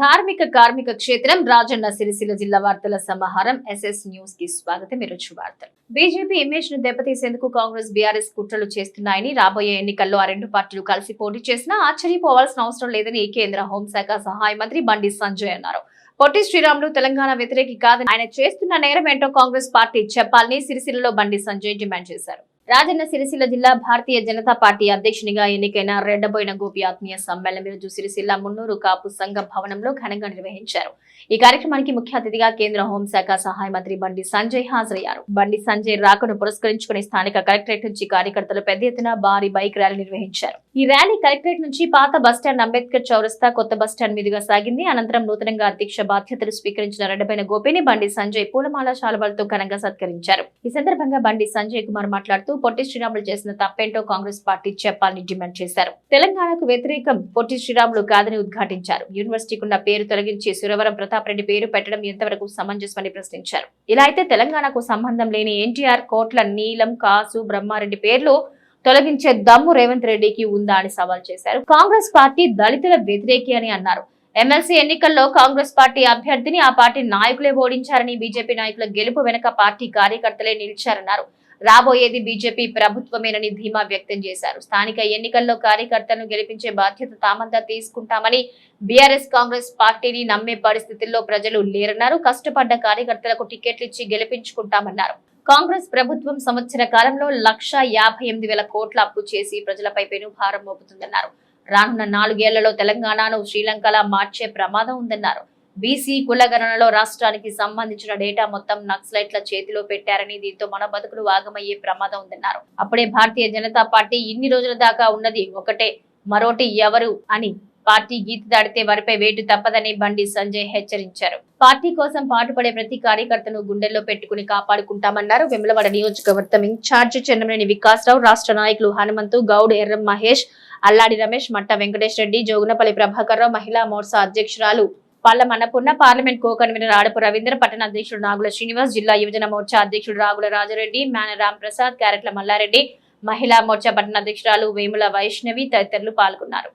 ధార్మిక కార్మిక క్షేత్రం రాజన్న సిరిసిల్ల జిల్లా వార్తల సమాహారం ఎస్ఎస్ న్యూస్ కి స్వాగతం. ఈరోజు వార్తలు. బీజేపీ ఇమేజ్ ను దెబ్బతీసేందుకు కాంగ్రెస్ బీఆర్ఎస్ కుట్రలు చేస్తున్నాయని, రాబోయే ఎన్నికల్లో ఆ రెండు పార్టీలు కలిసి పోటీ చేసినా ఆశ్చర్యపోవాల్సిన అవసరం లేదని కేంద్ర హోంశాఖ సహాయ మంత్రి బండి సంజయ్ అన్నారు. పొట్టి శ్రీరాములు తెలంగాణ వ్యతిరేకి కాదని, ఆయన చేస్తున్న నేరం ఏంటో కాంగ్రెస్ పార్టీ చెప్పాలని సిరిసిల్లలో బండి సంజయ్ డిమాండ్ చేశారు. రాజన్న సిరిసిల్ల జిల్లా భారతీయ జనతా పార్టీ అధ్యక్షునిగా ఎన్నికైన రెడ్డబోయిన గోపి ఆత్మీయ సమ్మేళనం ఈరోజు సిరిసిల్ల మున్నూరు కాపు సంఘ భవనంలో ఘనంగా నిర్వహించారు. ఈ కార్యక్రమానికి ముఖ్య అతిథిగా కేంద్ర హోంశాఖ సహాయ మంత్రి బండి సంజయ్ హాజరయ్యారు. బండి సంజయ్ రాకను పురస్కరించుకుని స్థానిక కలెక్టరేట్ నుంచి కార్యకర్తలు పెద్ద ఎత్తున భారీ బైక్ ర్యాలీ నిర్వహించారు. ఈ ర్యాలీ కలెక్టరేట్ నుంచి పాత బస్టాండ్ అంబేద్కర్ చౌరస్తా కొత్త బస్టాండ్ మీదుగా సాగింది. అనంతరం నూతనంగా అధ్యక్ష బాధ్యతలు స్వీకరించిన రెడ్డబోయిన గోపిని బండి సంజయ్ పూలమాల శాలువాలతో ఘనంగా సత్కరించారు. ఈ సందర్భంగా బండి సంజయ్ కుమార్ మాట్లాడుతూ పొట్టి శ్రీరాములు చేసిన తప్పేంటో కాంగ్రెస్ పార్టీ చెప్పాలని డిమాండ్ చేశారు. తెలంగాణకు వ్యతిరేకం పొట్టి శ్రీరాములు కాదని ఉద్ఘాటించారు. యూనివర్సిటీకున్న పేరు తొలగించి సురవరం ప్రతాప్ రెడ్డి పేరు పెట్టడం ఎంతవరకు సమంజసమని ప్రశ్నించారు. ఇలా అయితే తెలంగాణకు సంబంధం లేని ఎన్టీఆర్, కోట్ల, నీలం, కాసు, బ్రహ్మారెడ్డి పేర్లు తొలగించే దమ్ము రేవంత్ రెడ్డికి ఉందా అని సవాల్ చేశారు. కాంగ్రెస్ పార్టీ దళితుల వ్యతిరేకి అని అన్నారు. ఎమ్మెల్సీ ఎన్నికల్లో కాంగ్రెస్ పార్టీ అభ్యర్థిని ఆ పార్టీ నాయకులే ఓడించారని, బీజేపీ నాయకుల గెలుపు వెనక పార్టీ కార్యకర్తలే నిలిచారన్నారు. రాబోయేది బీజేపీ ప్రభుత్వమేనని ధీమా వ్యక్తం చేశారు. స్థానిక ఎన్నికల్లో కార్యకర్తలను గెలిపించే బాధ్యత తామంతా తీసుకుంటామని, బీఆర్ఎస్ కాంగ్రెస్ పార్టీని నమ్మే పరిస్థితుల్లో ప్రజలు లేరన్నారు. కష్టపడ్డ కార్యకర్తలకు టికెట్లు ఇచ్చి గెలిపించుకుంటామన్నారు. కాంగ్రెస్ ప్రభుత్వం సంవత్సర కాలంలో 1,58,000 కోట్ల అప్పు చేసి ప్రజలపై పెనుభారం మోపుతుందన్నారు. రానున్న 4 ఏళ్లలో తెలంగాణను శ్రీలంకలా మార్చే ప్రమాదం ఉందన్నారు. బీసీ కులగణనలో రాష్ట్రానికి సంబంధించిన డేటా మొత్తం నక్సలైట్ల చేతిలో పెట్టారని, దీంతో మన బతుకులు ఆగమయ్యే ప్రమాదం ఉందన్నారు. అప్పుడే భారతీయ జనతా పార్టీ ఇన్ని రోజుల దాకా ఉన్నది ఒకటే, మరోటి ఎవరు అని పార్టీ గీత దాడితే వారిపై వేటు తప్పదని బండి సంజయ్ హెచ్చరించారు. పార్టీ కోసం పాటుపడే ప్రతి కార్యకర్తను గుండెల్లో పెట్టుకుని కాపాడుకుంటామన్నారు. వెములవాడ నియోజకవర్గం ఇన్ఛార్జ్ చెన్నమనేని వికాసరావు, రాష్ట్ర నాయకులు హనుమంతు గౌడ్, ఎర్రం మహేష్, అల్లాడి రమేష్, మట్ట వెంకటేష్ రెడ్డి, జోగునపల్లి ప్రభాకర్ రావు, మహిళా మోర్చా అధ్యక్షురాలు పల్ల మనపూర్ణ, parliament co convener Adapu Ravindra, పట్టణ అధ్యక్షుడు నాగుల శ్రీనివాస్, జిల్లా యువజన మోర్చా అధ్యక్షుడు రాగుల రాజరెడ్డి, మేన రామ్ ప్రసాద్, క్యారెట్ల మల్లారెడ్డి, మహిళా మోర్చా పట్టణ అధ్యక్షురాలు వేముల వైష్ణవి తదితరులు పాల్గొన్నారు.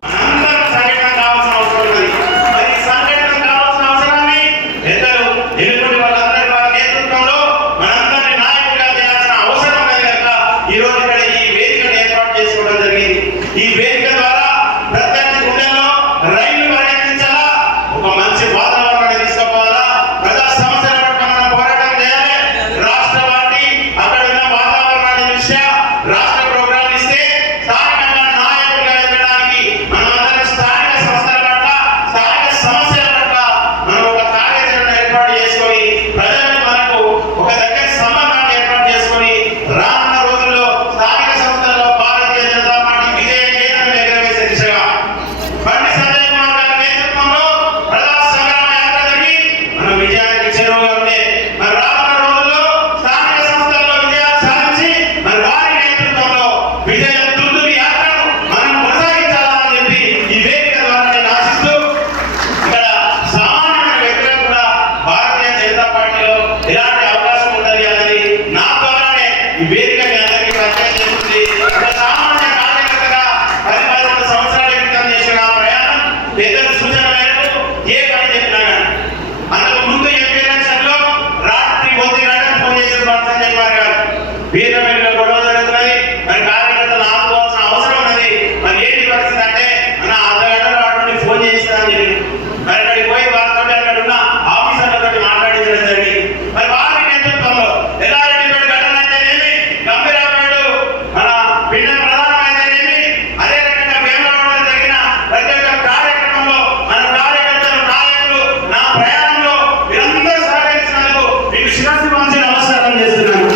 నమస్కారం చేస్తున్నాను.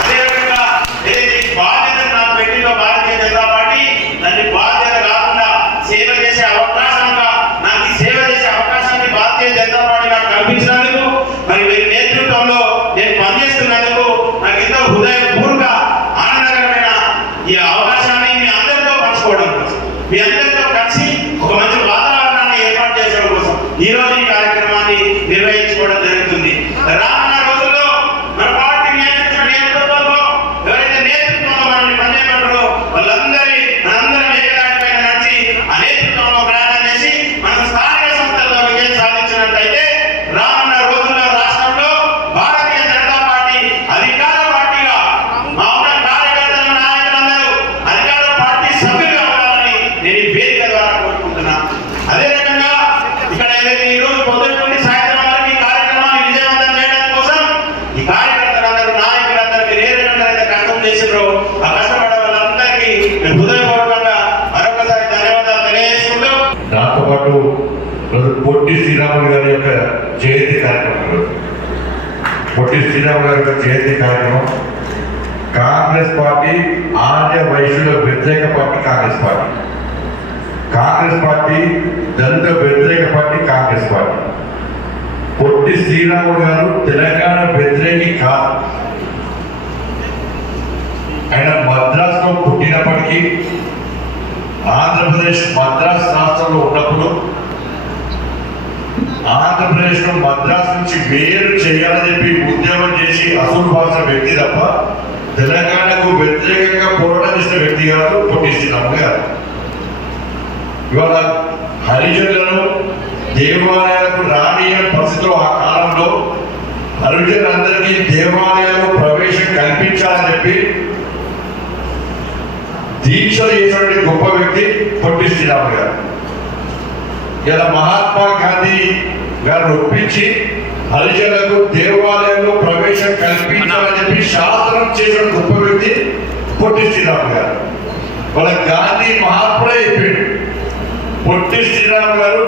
అదే పొట్టి శ్రీరాములు గారి యొక్క జయంతి కార్యక్రమం. పొట్టి శ్రీరాములు గారి యొక్క జయంతి కార్యక్రమం కాంగ్రెస్ పార్టీ ఆర్య వైశ్యుల వ్యతిరేక party Congress party, Congress party దళిత వ్యతిరేక పార్టీ కాంగ్రెస్ పార్టీ. పొట్టి శ్రీరాములు గారు తెలంగాణ వ్యతిరేకి కాదు. ఆయన మద్రాసులో పుట్టినప్పటికీ ఆంధ్రప్రదేశ్ మద్రాసు రాష్ట్రంలో ఉన్నప్పుడు ఆంధ్రప్రదేశ్లో మద్రాసు నుంచి వేరు చేయాలని చెప్పి ఉద్యమం చేసి అసలు భాష వ్యక్తి తప్ప తెలంగాణకు వ్యతిరేకంగా పోరాటం చేసిన వ్యక్తి కాదు పొట్టి శ్రీరాములు గారు. ఇవాళ హరిజనులను దేవాలయాలకు రానియని పరిస్థితిలో ఆ కాలంలో హరిజనులందరికీ దేవాలయాలకు ప్రవేశం కల్పించాలని చెప్పి దీక్ష చేసినటువంటి గొప్ప వ్యక్తి పొట్టి శ్రీరాములు గారు. ఇలా మహాత్మా గాంధీ గారిని ఒప్పించి హరిజనులకు దేవాలయంలో ప్రవేశం కల్పించాలని చెప్పి శాసనం చేసిన గొప్ప వ్యక్తి పొట్టి శ్రీరాములు గారు. వాళ్ళ గాంధీ మహాత్ముడే అయిపోయాడు. పొట్టి శ్రీరాములు గారు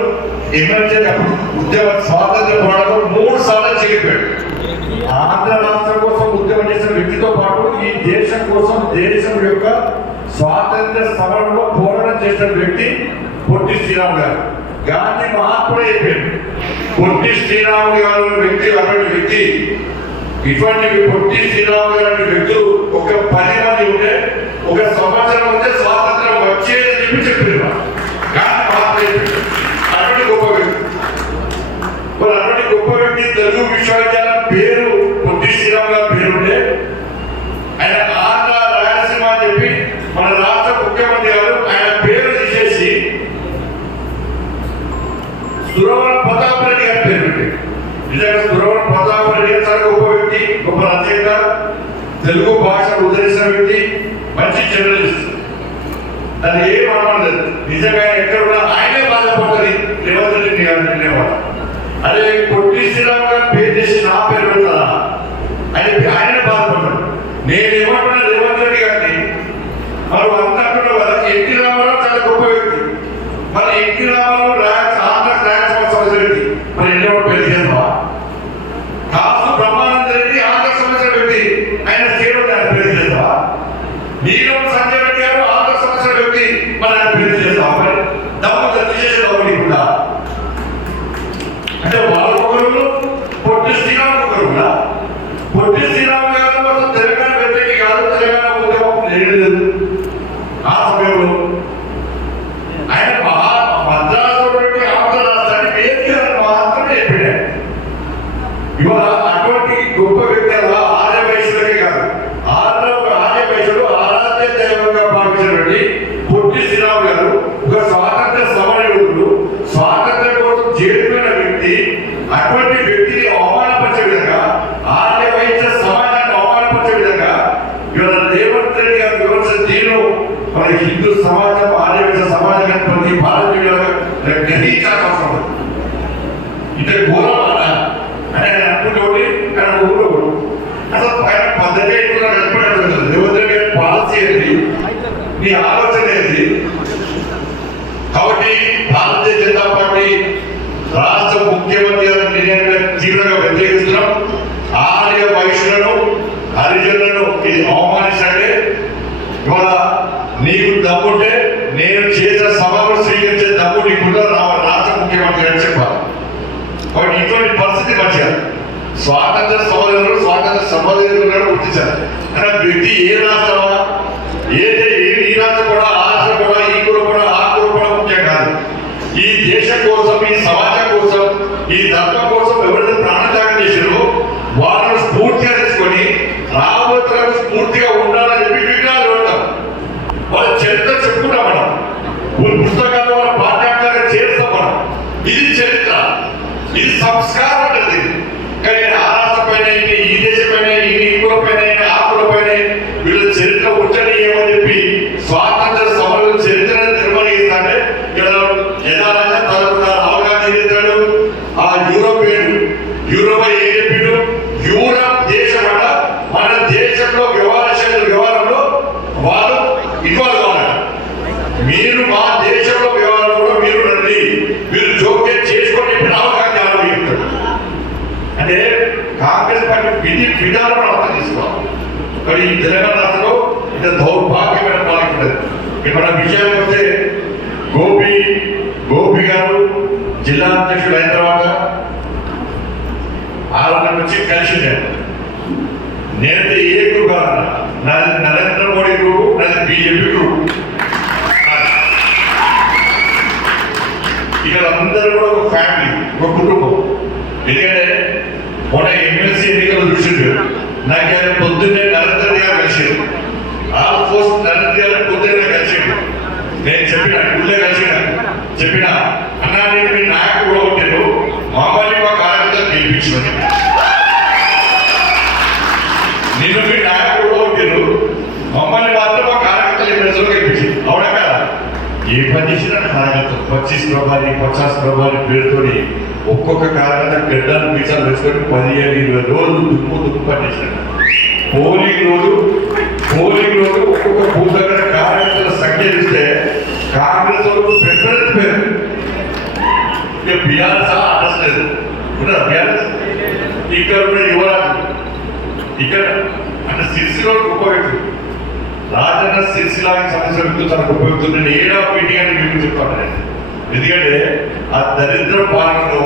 ఎమ్మెల్యే ఉద్యమ స్వాతంత్ర పోరాటంలో 3 సార్లు చెల్లిపోయాడు. ఆంధ్ర రాష్ట్రం కోసం ఉద్యమం చేసిన వ్యక్తితో పాటు ఈ దేశం కోసం దేశం యొక్క స్వాతంత్ర సమరంలో పోరాటం చేసిన వ్యక్తి పొట్టి శ్రీరాములు గారు. గాంధీ మహాత్ముడే అయిపోయాడు. పొట్టి శ్రీరాములు గారు వ్యక్తి అలాంటి వ్యక్తి. ఇటువంటి పొట్టి శ్రీరాములు గారి వ్యక్తులు ఒక 10 మంది ఉంటే ఒక సంవత్సరం ఉంటే స్వాతంత్రం వచ్చేదని చెప్పి చెప్పారు. గాంధీ మహాత్ముడే అటువంటి గొప్ప వ్యక్తి. మరి అటువంటి గొప్ప వ్యక్తి తెలుగు విశ్వవిద్యాలయం పేరు పొట్టి శ్రీరాములు గారి పేరుంటే ఆయన ఆంధ్ర రాయలసీమ అని చెప్పి మన రాష్ట్ర ముఖ్యమంత్రి గారు ఆయన పేరు తీసేసి సురవరం ప్రతాప్ రెడ్డి గారి పేరు పెట్టి, నిజంగా సురవరం ప్రతాప్ రెడ్డి గారు చాలా గొప్ప వ్యక్తి, గొప్ప రచయిత, తెలుగు భాష ఉద్ధరించిన వ్యక్తి, మంచి జర్నలిస్ట్. దాన్ని ఏం అనలేదు. నిజంగా ఎక్కడ కూడా ఆయనే బాధపడుతుంది రేవంత్ రెడ్డి గారు నిర్ణయం. అదే పొట్టి శ్రీరాములు గారు పేరు చేసి నా పేరు పెడతారా ఆయనే బాధపడ్డాడు. నేను ఏమంటున్నా రేవంత్ రెడ్డి గారిని మరి అంటున్నావు కదా, ఎన్టీ రామారావు చాలా గొప్ప వ్యక్తి. మరి ఎన్టీ రామారావు మరి ఎన్నో పేరు చేద్దామా? కాసు బ్రహ్మానంద రెడ్డి ఆంధ్ర సమస్య వ్యక్తి, ఆయన స్టేట్ ఆయన పేరు చేద్దామా? నీలం సంజయ్ రెడ్డి గారు ఆంధ్ర సమస్య వ్యక్తి, మరి ఆయన పేరు చేద్దామా? మరి దమ్ము తీసేసేది కూడా అంటే వాళ్ళ ఒకరు పొట్టి శ్రీరాములు ఒకరు. పొట్టి శ్రీరాములు గారు మొత్తం తెలంగాణ వ్యతిరేకి కాదు, తెలంగాణ ఉద్యమం లేదు. ఆ సమయంలో ఆయన మద్రాసు ఆంధ్ర రాష్ట్రాన్ని వేదిక మాత్రమే చెప్పాడు. ఇవాళ అటువంటి గొప్ప వ్యక్తి ఆర్య వైశ్యులకే కాదు, ఆర్య వైశ్యులు ఆరాధ్య దైవంగా భావించినటువంటి పొట్టి శ్రీరాములు గారు ఒక స్వాతంత్ర సమరయోధుడు, స్వాతంత్ర్యం కోసం చేరుకున్న వ్యక్తి. అటువంటి వ్యక్తిని అవమానపరిచే విధంగా, ఆర్య వైశ్య సమాజాన్ని అవమానపరిచే విధంగా ఇవాళ రేవంత్ రెడ్డి గారు వివరించిన తీరు మరి హిందూ సమాజం ఆర్య వైశ్య సమాజాన్ని ప్రతి భారతీయుల గ్రహించాల్సిన అవసరం ఉంది. ఇంత ఘోరం అని ఆయన అనుకుంటోటి ఆయన ఊరు అసలు ఆయన పద్ధతి నడిపడం రేవంత్ రెడ్డి గారి పాలసీ ఏంటి, నీ ఆలోచన ఏంటి? కాబట్టి భారతీయ జనతా పార్టీ రాష్ట్ర ముఖ్యమంత్రి గారి నిర్ణయాన్ని తీవ్రంగా వ్యతిరేకిస్తున్నాం. ఆర్య వైశ్యులను హరిజనులను ఇది అవమానించండి. ఇవాళ నీకు దమ్ముంటే నేను చేసిన సభను స్వీకరించే దమ్ము నీకుందో రాష్ట్ర ముఖ్యమంత్రి అని చెప్పాలి. కాబట్టి ఇటువంటి పరిస్థితి మంచిగా స్వాతంత్ర సమాజంలో స్వాతంత్ర సంబంధించిన గుర్తించాలి. కానీ వ్యక్తి ఏ రాష్ట్రమా ఏదే ఈ రాష్ట్రం కూడా ఆ రాష్ట్రం కూడా ఈ కులం కూడా ఆ కులం కూడా ముఖ్యం కాదు. ఈ దేశం కోసం, ఈ సమాజం కోసం, ఈ ధర్మం కోసం ఎవరైతే ప్రాణత్యాగం చేశారో వాళ్ళను స్ఫూర్తిగా తెచ్చుకొని రాబోతులకు స్ఫూర్తిగా ఉండాలని చెప్పి విగ్రహాలు పెడతాం. వాళ్ళ చరిత్ర చెప్పుకుంటాం మనం, పుస్తకాలు వాళ్ళ పాఠ్యాంశాలుగా చేస్తాం మనం. ఇది చరిత్ర, ఇది సంస్కారం అనేది. కానీ ఆ రాష్ట్ర పైన ఈ దేశం పైన ఈ కుల పైన ఆ కుల పైన వీళ్ళ చరిత్ర ఉంచనీయమని చెప్పి స్వాతంత్ర సమరం చరిత్ర నిర్వహిస్తాంటే యథారాజా తరపున రాహుల్ గాంధీ చేస్తాడు. ఆ యూరోప్ ఏం చెప్పిండు? యూరప్ దేశం అట మన దేశంలో వ్యవహారంలో వాళ్ళు ఇన్వాల్వ్ కావాలి. మీరు మా దేశంలో వ్యవహారంలో మీరు రండి, మీరు జోక్యం చేసుకోండి కాంగ్రెస్ పార్టీ విధానం అర్థం చేసుకోవాలి. కానీ ఈ తెలంగాణ రాష్ట్రంలో ఇంత దౌర్భాగ్యమైన పాలన ఉండదు. మన విషయానికి వస్తే గోపి గారు జిల్లా అధ్యక్షుడు అయిన తర్వాత 6 నుంచి కలిసి నేనైతే ఏ గ్రూప్ కాదన్నా, నాది నరేంద్ర మోడీ గ్రూప్, నాది బీజేపీ గ్రూప్. ఇక్కడ అందరూ కూడా ఒక ఫ్యామిలీ, ఒక కుటుంబం. ఎందుకంటే మొన్న ఎమ్మెల్సీ ఎన్నికలు చూసిండు, నాకు ఆయన పొద్దున్నే నరేంద్ర గారు కలిసిండు, ఆల్మోస్ట్ నరేంద్ర గారు పొద్దున్నే కలిసిండు. నేను గుళ్ళే చెప్పిన అన్నా నేను మీ నాయకుడు కూడా కొట్టాను, మమ్మల్ని మా కార్యకర్తలు గెలిపించమని. నేను మీ నాయకుడు కూడా కొట్టాను, మమ్మల్ని మాత్రం మా కార్యకర్తలు ఎమ్మెల్సీలో గెలిపించింది. అవునా కదా? ఏ పని చేసినా కార్యకర్తలు 25 ప్రభావి 50 ప్రభావి పేరుతోని ఒక్కొక్క కార్యకర్త గడ్డలు మీసాలు వేసుకొని 15-20 రోజులు దుమ్ము పట్టేసాడు. పోలింగ్ రోజు ఒక్కొక్క బూత్ దగ్గర కార్యకర్తల సంఖ్య ఇస్తే కాంగ్రెస్ ప్రిఫరెన్స్ పేరు ఇక బీఆర్ఎస్ అడ్రస్ లేదు. బీఆర్ఎస్ ఇక్కడ ఉన్న యువరాజు ఇక్కడ అంటే సిరిసిలో గొప్ప వ్యక్తులు, రాజన్న సిరిసిలాకి సమస్య వ్యక్తులు తనకు ఉపయోగిస్తుంది. నేను 7వ మీటింగ్ అని మీకు చెప్తాను. ఎందుకంటే ఆ దరిద్ర పాలనలో,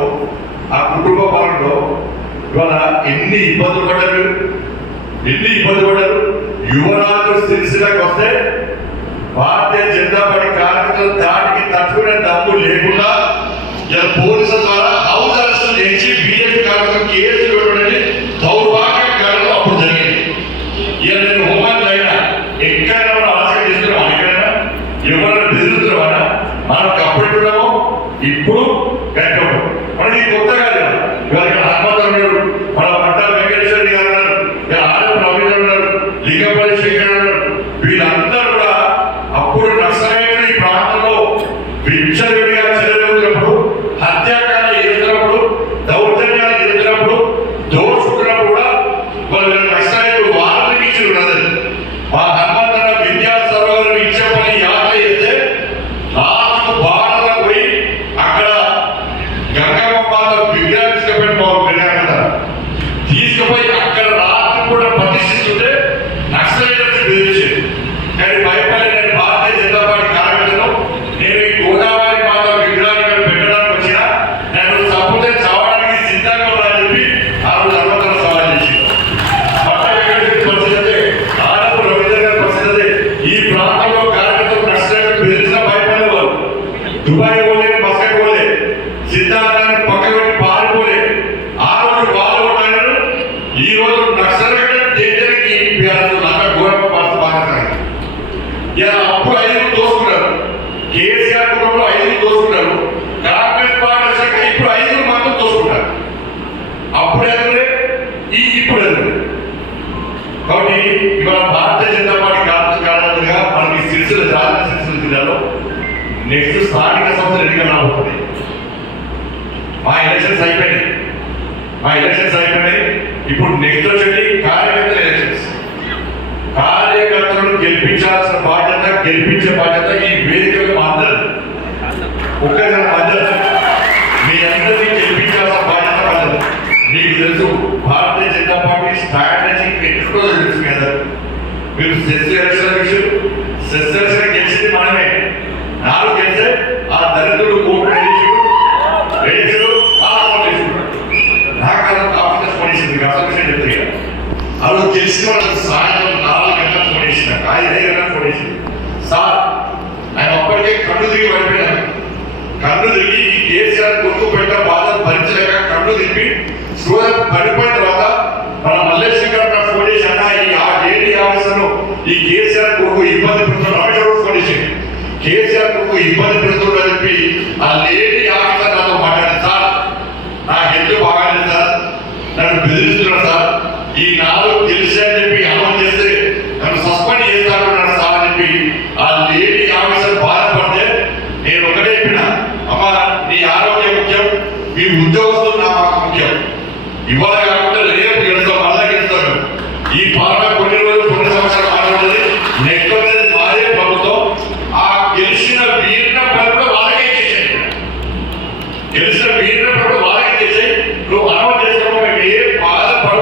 ఆ కుటుంబ పాలనలో ఇవాళ ఎన్ని ఇబ్బందులు పడ్డారు. యువరాజు సిరిసిలాకి వస్తే భారతీయ జనతా పార్టీ కార్యకర్తలు దాటికి తట్టుకునే దమ్ము లేకుండా పోలీసుల ద్వారా హౌస్ అరెస్టులు చేసి బీజేపీ కార్యకర్తలు కేసులు పెట్టడం దౌర్భాగ్యకాలంలో అప్పుడు జరిగింది. ఇక నేను హోంమంత్రి అయినా ఎక్కడైనా మనం ఆసక్తి చేస్తున్నాం, ఎక్కడైనా ఎవరైనా బెదిరిస్తున్నామా, మనం కప్పట్టున్నామో ఇప్పుడు కట్టడం మనకి కొత్త కాదు. ఇవాళ హనుమంతరావు ఉన్నాడు, మన పట్టాల వెంకటేశ్వర గారు ఉన్నారు, ఆర్ఎం రవీంద్ర ఉన్నారు, లింగపల్లి శేఖర్ ఉన్నారు. వీళ్ళందరూ కూడా అప్పుడు నక్సలైట్లు ఈ ప్రాంతంలో విచ్చలవిడిగా చెలరేగినప్పుడు, హత్యాకాండ ఎదుగుతున్నప్పుడు, దౌర్జన్యాలు ఎదుగుతున్నప్పుడు, దోచుకున్నప్పుడు కూడా వాళ్ళు నక్సలైట్లు వారిని ఇచ్చి ఉన్నది. మా హనుమంతన్న విద్యా సరోవరం ఇచ్చే పని యాత్ర చేస్తే రాజుకు బాగా పోయి అక్కడ గంగమ్మ మాత విగ్రహం తీసుకుపోయి అక్కడ రాజు కూడా ప్రతిష్ఠిస్తుంటే నక్సలైట్లు బెదిరించేది. కానీ భయపడి నేను భారతీయ జనతా పార్టీ కార్యకర్తను నేను ఈ గోదావరి మాత విగ్రహాన్ని పెట్టడానికి వచ్చినా నేను తప్పితే చావడానికి సిద్ధంగా ఉన్నానని చెప్పి ఆ రోజు హనుమంతర సవాల్ చేసింది. పట్ట వెంకటేశ్వర పరిస్థితి, ఆడపు రవీంద్ర గారి పరిస్థితి, ఈ ప్రాంతంలో కార్యకర్తలు నక్సలైట్లు బెదిరించిన భయపడేవారు. దుబాయ్ పోలే, మస్కట్ పోలే, సిద్ధాంతాన్ని పక్కన పెట్టి పారిపోలే. ఆ రోజు వాళ్ళు ఉంటారు, ఈ రోజు నక్సలైట్ దేశానికి ఘోరంగా పరిస్థితి బాగా. అప్పుడు 5 దోసుకున్నారు, కేసీఆర్ కుటుంబంలో 5 దోసుకున్నారు, కాంగ్రెస్ పార్టీ వచ్చాక ఇప్పుడు 5 మాత్రం దోసుకున్నారు. అప్పుడు ఎదురే ఇప్పుడు ఎదురే. కాబట్టి ఇవాళ భారతీయ జనతా పార్టీ కార్యకర్తగా మనకి సిరిసిల్ల జిల్లాలో నెక్స్ట్ స్థానిక సంస్థల ఎన్నికలు రాబోతుంది. మా ఎలక్షన్స్ అయిపోయినాయి. ఇప్పుడు నెక్స్ట్ వచ్చేది కార్యకర్తల ఎలక్షన్స్. కార్యకర్తలను గెలిపించాల్సిన బాధ్యత, గెలిపించే బాధ్యత ఈ వేదికగా మాత్రం ఒక్కసారి బాధ్యత మీ అందరినీ గెలిపించాల్సిన బాధ్యత కాదు. మీకు తెలుసు భారతీయ జనతా పార్టీ స్ట్రాటజీ ఎక్కడో తెలుసు కదా. మీరు సెస్ ఎలక్షన్ గెలిచింది మనమే. 4 గెలిస్తే ఆ దరిద్రుడు కోర్టు వేసుడు నాకు ఆఫీసర్ ఫోన్ చేసింది. అసలు విషయం చెప్తే ఆ రోజు తెలిసిన వాళ్ళకి సాయంత్రం 4 గంటలకు ఫోన్ చేసిన, 5 గంటలకు ఫోన్ చేసింది. సార్ ఆయన అప్పటికే కళ్ళు తిరిగి పడిపోయాను. కళ్ళు తిరిగి ఈ కేసీఆర్ గుర్తు పెట్ట బాధ భరించలేక కళ్ళు తిరిగి పడిపోయిన తర్వాత మన మల్లేశ్వర గారు నాకు ఫోన్ చేసి అన్న ఈ ఆఫీసర్ ఈ కేసీఆర్ కొడుకు ఇబ్బంది పెడుతున్నాడు ఫోన్ చేసింది. కేసీఆర్ కొడుకు ఇబ్బంది పెడుతుందని చెప్పి ఆ లేడీ ఆఫీసర్ నాతో మాట్లాడింది. సార్ నాకు ఎందుకు బాగాలేదు సార్, నన్ను బెదిరిస్తున్నాడు సార్, ఈ 4 తెలిసి అని చెప్పి అమలు చేస్తే నన్ను సస్పెండ్ చేస్తాను సార్ అని చెప్పి ఆ లేడీ ఆఫీసర్ బాధపడితే నేను ఒకటే చెప్పిన, అమ్మ నీ ఆరోగ్యం ముఖ్యం, మీ ఉద్యోగస్తులు నా మాకు ముఖ్యం. ఇవాళ కాకుండా రేపు గెలుస్తాం, మళ్ళా గెలుస్తాను. ఈ పాలన కొన్ని రోజులు కొన్ని సంవత్సరాలు మాట్లాడుతుంది. నెక్స్ట్ వచ్చేది మాదే ప్రభుత్వం. ఆ గెలిచిన వీరిన పనులు వాళ్ళకే చేసేది. గెలిచిన వీరిన పనులు వాళ్ళకే చేసే నువ్వు అమలు చేస్తావు. మేము ఏ బాధపడ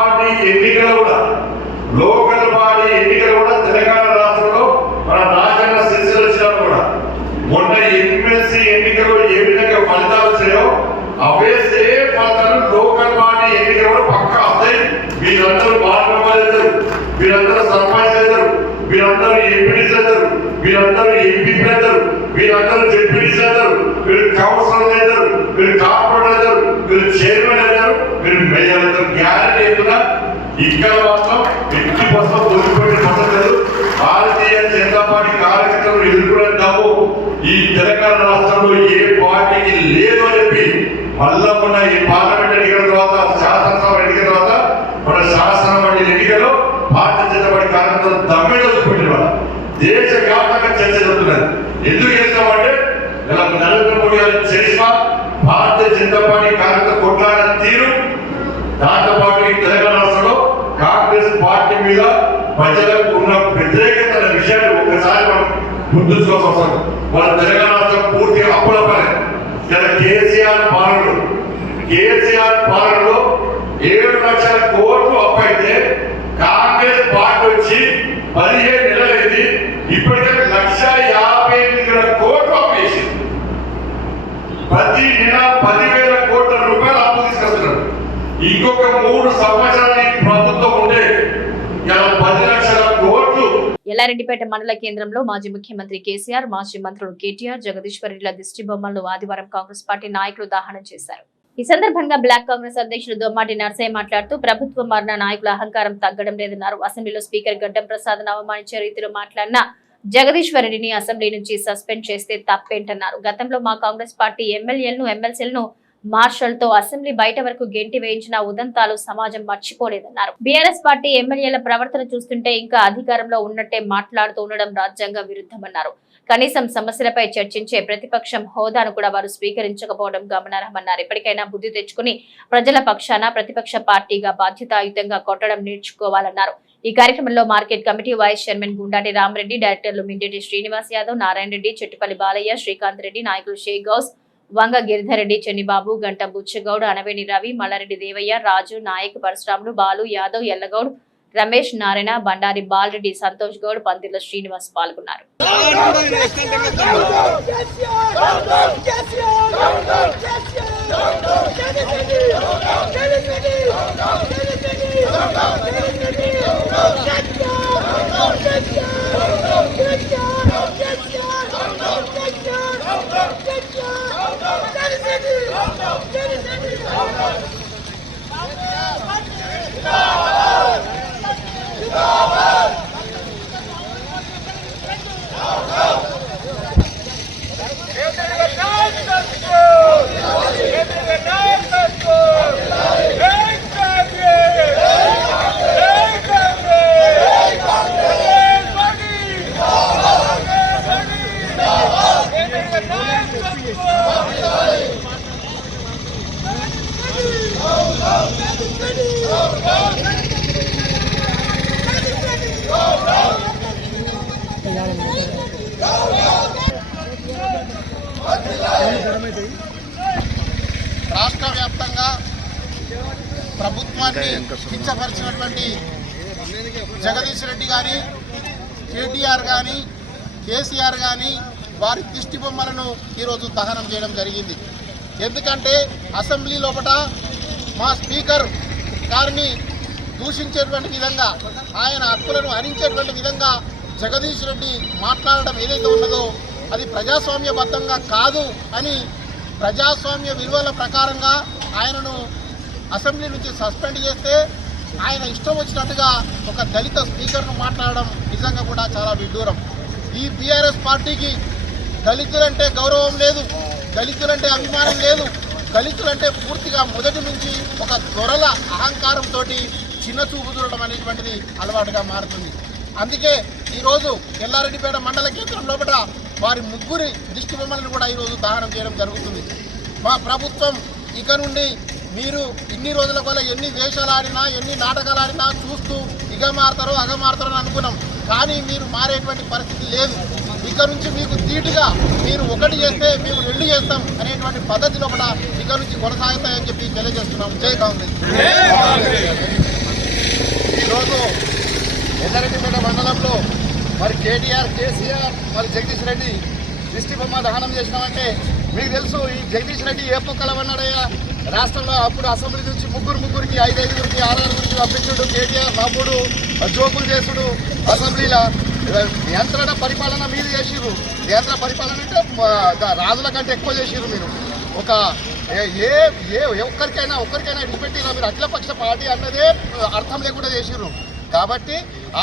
బాడీ ఎన్నికలు కూడా తెలంగాణ రాష్ట్రంలో మన రాజన్న సిరిసిల్ల జిల్లాలో కూడా మొన్న ఎమ్మెల్సీ ఎన్నికలు ఏ విధంగా ఫలితాలు వచ్చాయో అవే సేమ్ ఫలితాలు లోకల్ బాడీ ఎన్నికలు కూడా పక్కా వస్తాయి. వీరందరూ వార్డు మెంబర్లు అవుతారు, వీరందరూ సర్పంచ్ అవుతారు, వీరందరూ ఎంపీడీసీ అవుతారు, వీరందరూ ఎంపీపీ అవుతారు, వీరందరూ జెడ్పీడీసీ అవుతారు, వీరు కౌన్సిలర్ అవుతారు, వీరు కార్పొరేటర్ అవుతారు, వీరు చైర్మన్ అవుతారు, వీరు మేయర్ అవుతారు. గ్యారెంటీ అవుతున్నా ఇక్కడ మాత్రం 50% వదిలిపెట్టే పద్ధతి లేదు. భారతీయ జనతా పార్టీ కార్యకర్తలు ఎదుర్కొంటాము. ఈ తెలంగాణ రాష్ట్రంలో ఏ పార్టీకి లేదు అని చెప్పి మళ్ళా మొన్న ఈ పార్లమెంట్ ఎన్నికల తర్వాత శాసనసభ ఎన్నికల తర్వాత మన శాసన మండలి ఎన్నికల్లో భారతీయ జనతా పార్టీ కార్యకర్తలు దమ్మిడ చూపెట్టిన దేశ వ్యాప్తంగా చర్చ జరుగుతున్నది. ఎందుకు చేస్తామంటే ఇలా నరేంద్ర మోడీ గారి చరిష్మా, భారతీయ జనతా పార్టీ కార్యకర్త కొట్లాడిన తీరు, దాంతో పాటు ఈ తెలంగాణ రాష్ట్రంలో కాంగ్రెస్ పార్టీ మీద ప్రజలకు ఉన్న వ్యతిరేకత అనే విషయాన్ని ఒక్కసారి మనం గుర్తుంచుకోవాల్సిన అవసరం. మన తెలంగాణ రాష్ట్రం పూర్తిగా అప్పుల పని. కేసీఆర్ పాలనలో 7 లక్షల కోట్లు అప్పు అయితే కాంగ్రెస్ పార్టీ వచ్చి 15 నెలలైంది, ఇప్పటికే 1,50,000 కోట్లు అప్పు చేసింది. ప్రతి నెల 10,000 కోట్ల రూపాయలు అప్పు తీసుకొస్తున్నారు. ఇంకొక 3 సంవత్సరాలు ప్రభుత్వం ఉంటే 10 లక్షల కోట్లు. ఎల్లారెడ్డిపేట మండల కేంద్రంలో మాజీ ముఖ్యమంత్రి కేసీఆర్, మాజీ మంత్రులు కేటీఆర్, జగదీశ్వర్ రెడ్డిల దిష్టి బొమ్మలను ఆదివారం కాంగ్రెస్ పార్టీ నాయకులు దహనం చేశారు. ఈ సందర్భంగా బ్లాక్ కాంగ్రెస్ అధ్యక్షుడు దొమ్మాటి నర్సయ్య మాట్లాడుతూ ప్రభుత్వం మారిన నాయకుల అహంకారం తగ్గడం లేదన్నారు. అసెంబ్లీలో స్పీకర్ గడ్డం ప్రసాద్ అవమానించే రీతిలో మాట్లాడిన జగదీశ్వర్ రెడ్డిని అసెంబ్లీ నుంచి సస్పెండ్ చేస్తే తప్పేంటన్నారు. గతంలో మా కాంగ్రెస్ పార్టీ ఎమ్మెల్యేలను ఎమ్మెల్సీలను మార్షల్ తో అసెంబ్లీ బయట వరకు గెంటి వేయించిన ఉదంతాలు సమాజం మర్చిపోలేదన్నారు. బీఆర్ఎస్ పార్టీ ఎమ్మెల్యేల ప్రవర్తన చూస్తుంటే ఇంకా అధికారంలో ఉన్నట్టే మాట్లాడుతూ ఉండడం రాజ్యాంగ విరుద్ధమన్నారు. కనీసం సమస్యలపై చర్చించే ప్రతిపక్షం హోదాను కూడా వారు స్వీకరించకపోవడం గమనార్హమన్నారు. ఇప్పటికైనా బుద్ధి తెచ్చుకుని ప్రజల పక్షాన ప్రతిపక్ష పార్టీగా బాధ్యతాయుతంగా కొట్టడం నేర్చుకోవాలన్నారు. ఈ కార్యక్రమంలో market committee vice chairman Gundati Ramareddy, డైరెక్టర్లు మిండెటి శ్రీనివాస్ యాదవ్, నారాయణ రెడ్డి, చెట్టుపల్లి బాలయ్య, శ్రీకాంత్ రెడ్డి, నాయకులు షేక్ గౌస్, వంగ గిరిధర్ రెడ్డి, చెన్నిబాబు, గంట బుచ్చగౌడ్, అనవేణి రవి, మల్లారెడ్డి దేవయ్య, రాజు, నాయక్, పరశురాములు, బాలు యాదవ్, ఎల్లగౌడ్, రమేష్, నారాయణ, బండారి బాలరెడ్డి, సంతోష్ గౌడ్, పందిర్ల శ్రీనివాస్ పాల్గొన్నారు. రాష్ట్ర వ్యాప్తంగా ప్రభుత్వాన్ని కించపరిచినటువంటి జగదీష్ రెడ్డి గాని, కేటీఆర్ కానీ, కేసీఆర్ కానీ వారి దిష్టి బొమ్మలను ఈరోజు దహనం చేయడం జరిగింది. ఎందుకంటే అసెంబ్లీ లోపల మా స్పీకర్ గారిని దూషించేటువంటి విధంగా, ఆయన హక్కులను హరించేటువంటి విధంగా జగదీష్ రెడ్డి మాట్లాడడం ఏదైతే ఉన్నదో అది ప్రజాస్వామ్యబద్ధంగా కాదు అని ప్రజాస్వామ్య విలువల ప్రకారంగా ఆయనను అసెంబ్లీ నుంచి సస్పెండ్ చేస్తే ఆయన ఇష్టం వచ్చినట్టుగా ఒక దళిత స్పీకర్ను మాట్లాడడం నిజంగా కూడా చాలా విడ్డూరం. ఈ బీఆర్ఎస్ పార్టీకి దళితులంటే గౌరవం లేదు, దళితులంటే అభిమానం లేదు, దళితులంటే పూర్తిగా మొదటి నుంచి ఒక దొరల అహంకారంతో చిన్న చూపు చూడడం అనేటువంటిది అలవాటుగా మారుతుంది. అందుకే ఈరోజు ఎల్లారెడ్డిపేట మండల కేంద్రం లోపల వారి ముగ్గురి దిష్టి బొమ్మలను కూడా ఈరోజు దహనం చేయడం జరుగుతుంది. మా ప్రభుత్వం ఇక నుండి మీరు ఇన్ని రోజుల వల్ల ఎన్ని వేషాలు ఆడినా, ఎన్ని నాటకాలు ఆడినా చూస్తూ ఇగ మారుతారో అగ మారుతారో అని అనుకున్నాం. కానీ మీరు మారేటువంటి పరిస్థితి లేదు. ఇక నుంచి మీకు ధీటుగా మీరు ఒకటి చేస్తే మేము 2 చేస్తాం అనేటువంటి పద్ధతి లోపల ఇక నుంచి కొనసాగుతాయని చెప్పి తెలియజేస్తున్నాం. జై కాంగ్రెస్. కేటీఆర్, కేసీఆర్ మరి జగదీష్ రెడ్డి దిష్టి బొమ్మ దహనం చేసినామంటే మీకు తెలుసు ఈ జగదీష్ రెడ్డి ఏ పొక్కల ఉన్నాడయ్యా రాష్ట్రంలో. అప్పుడు అసెంబ్లీ నుంచి ముగ్గురికి 5-5గురికి 6-6గురికి పంపించుడు, కేటీఆర్ నవ్వుడు, జోకులు చేసుడు, అసెంబ్లీలో నియంత్రణ పరిపాలన మీరు చేసిర్రు. నియంత్రణ పరిపాలన అంటే రాజుల కంటే ఎక్కువ చేసిర్రు మీరు. ఒక ఒక్కరికైనా విడిచిపెట్టిరా మీరు. అఖిలపక్ష పార్టీ అన్నదే అర్థం లేకుండా చేసిర్రు. కాబట్టి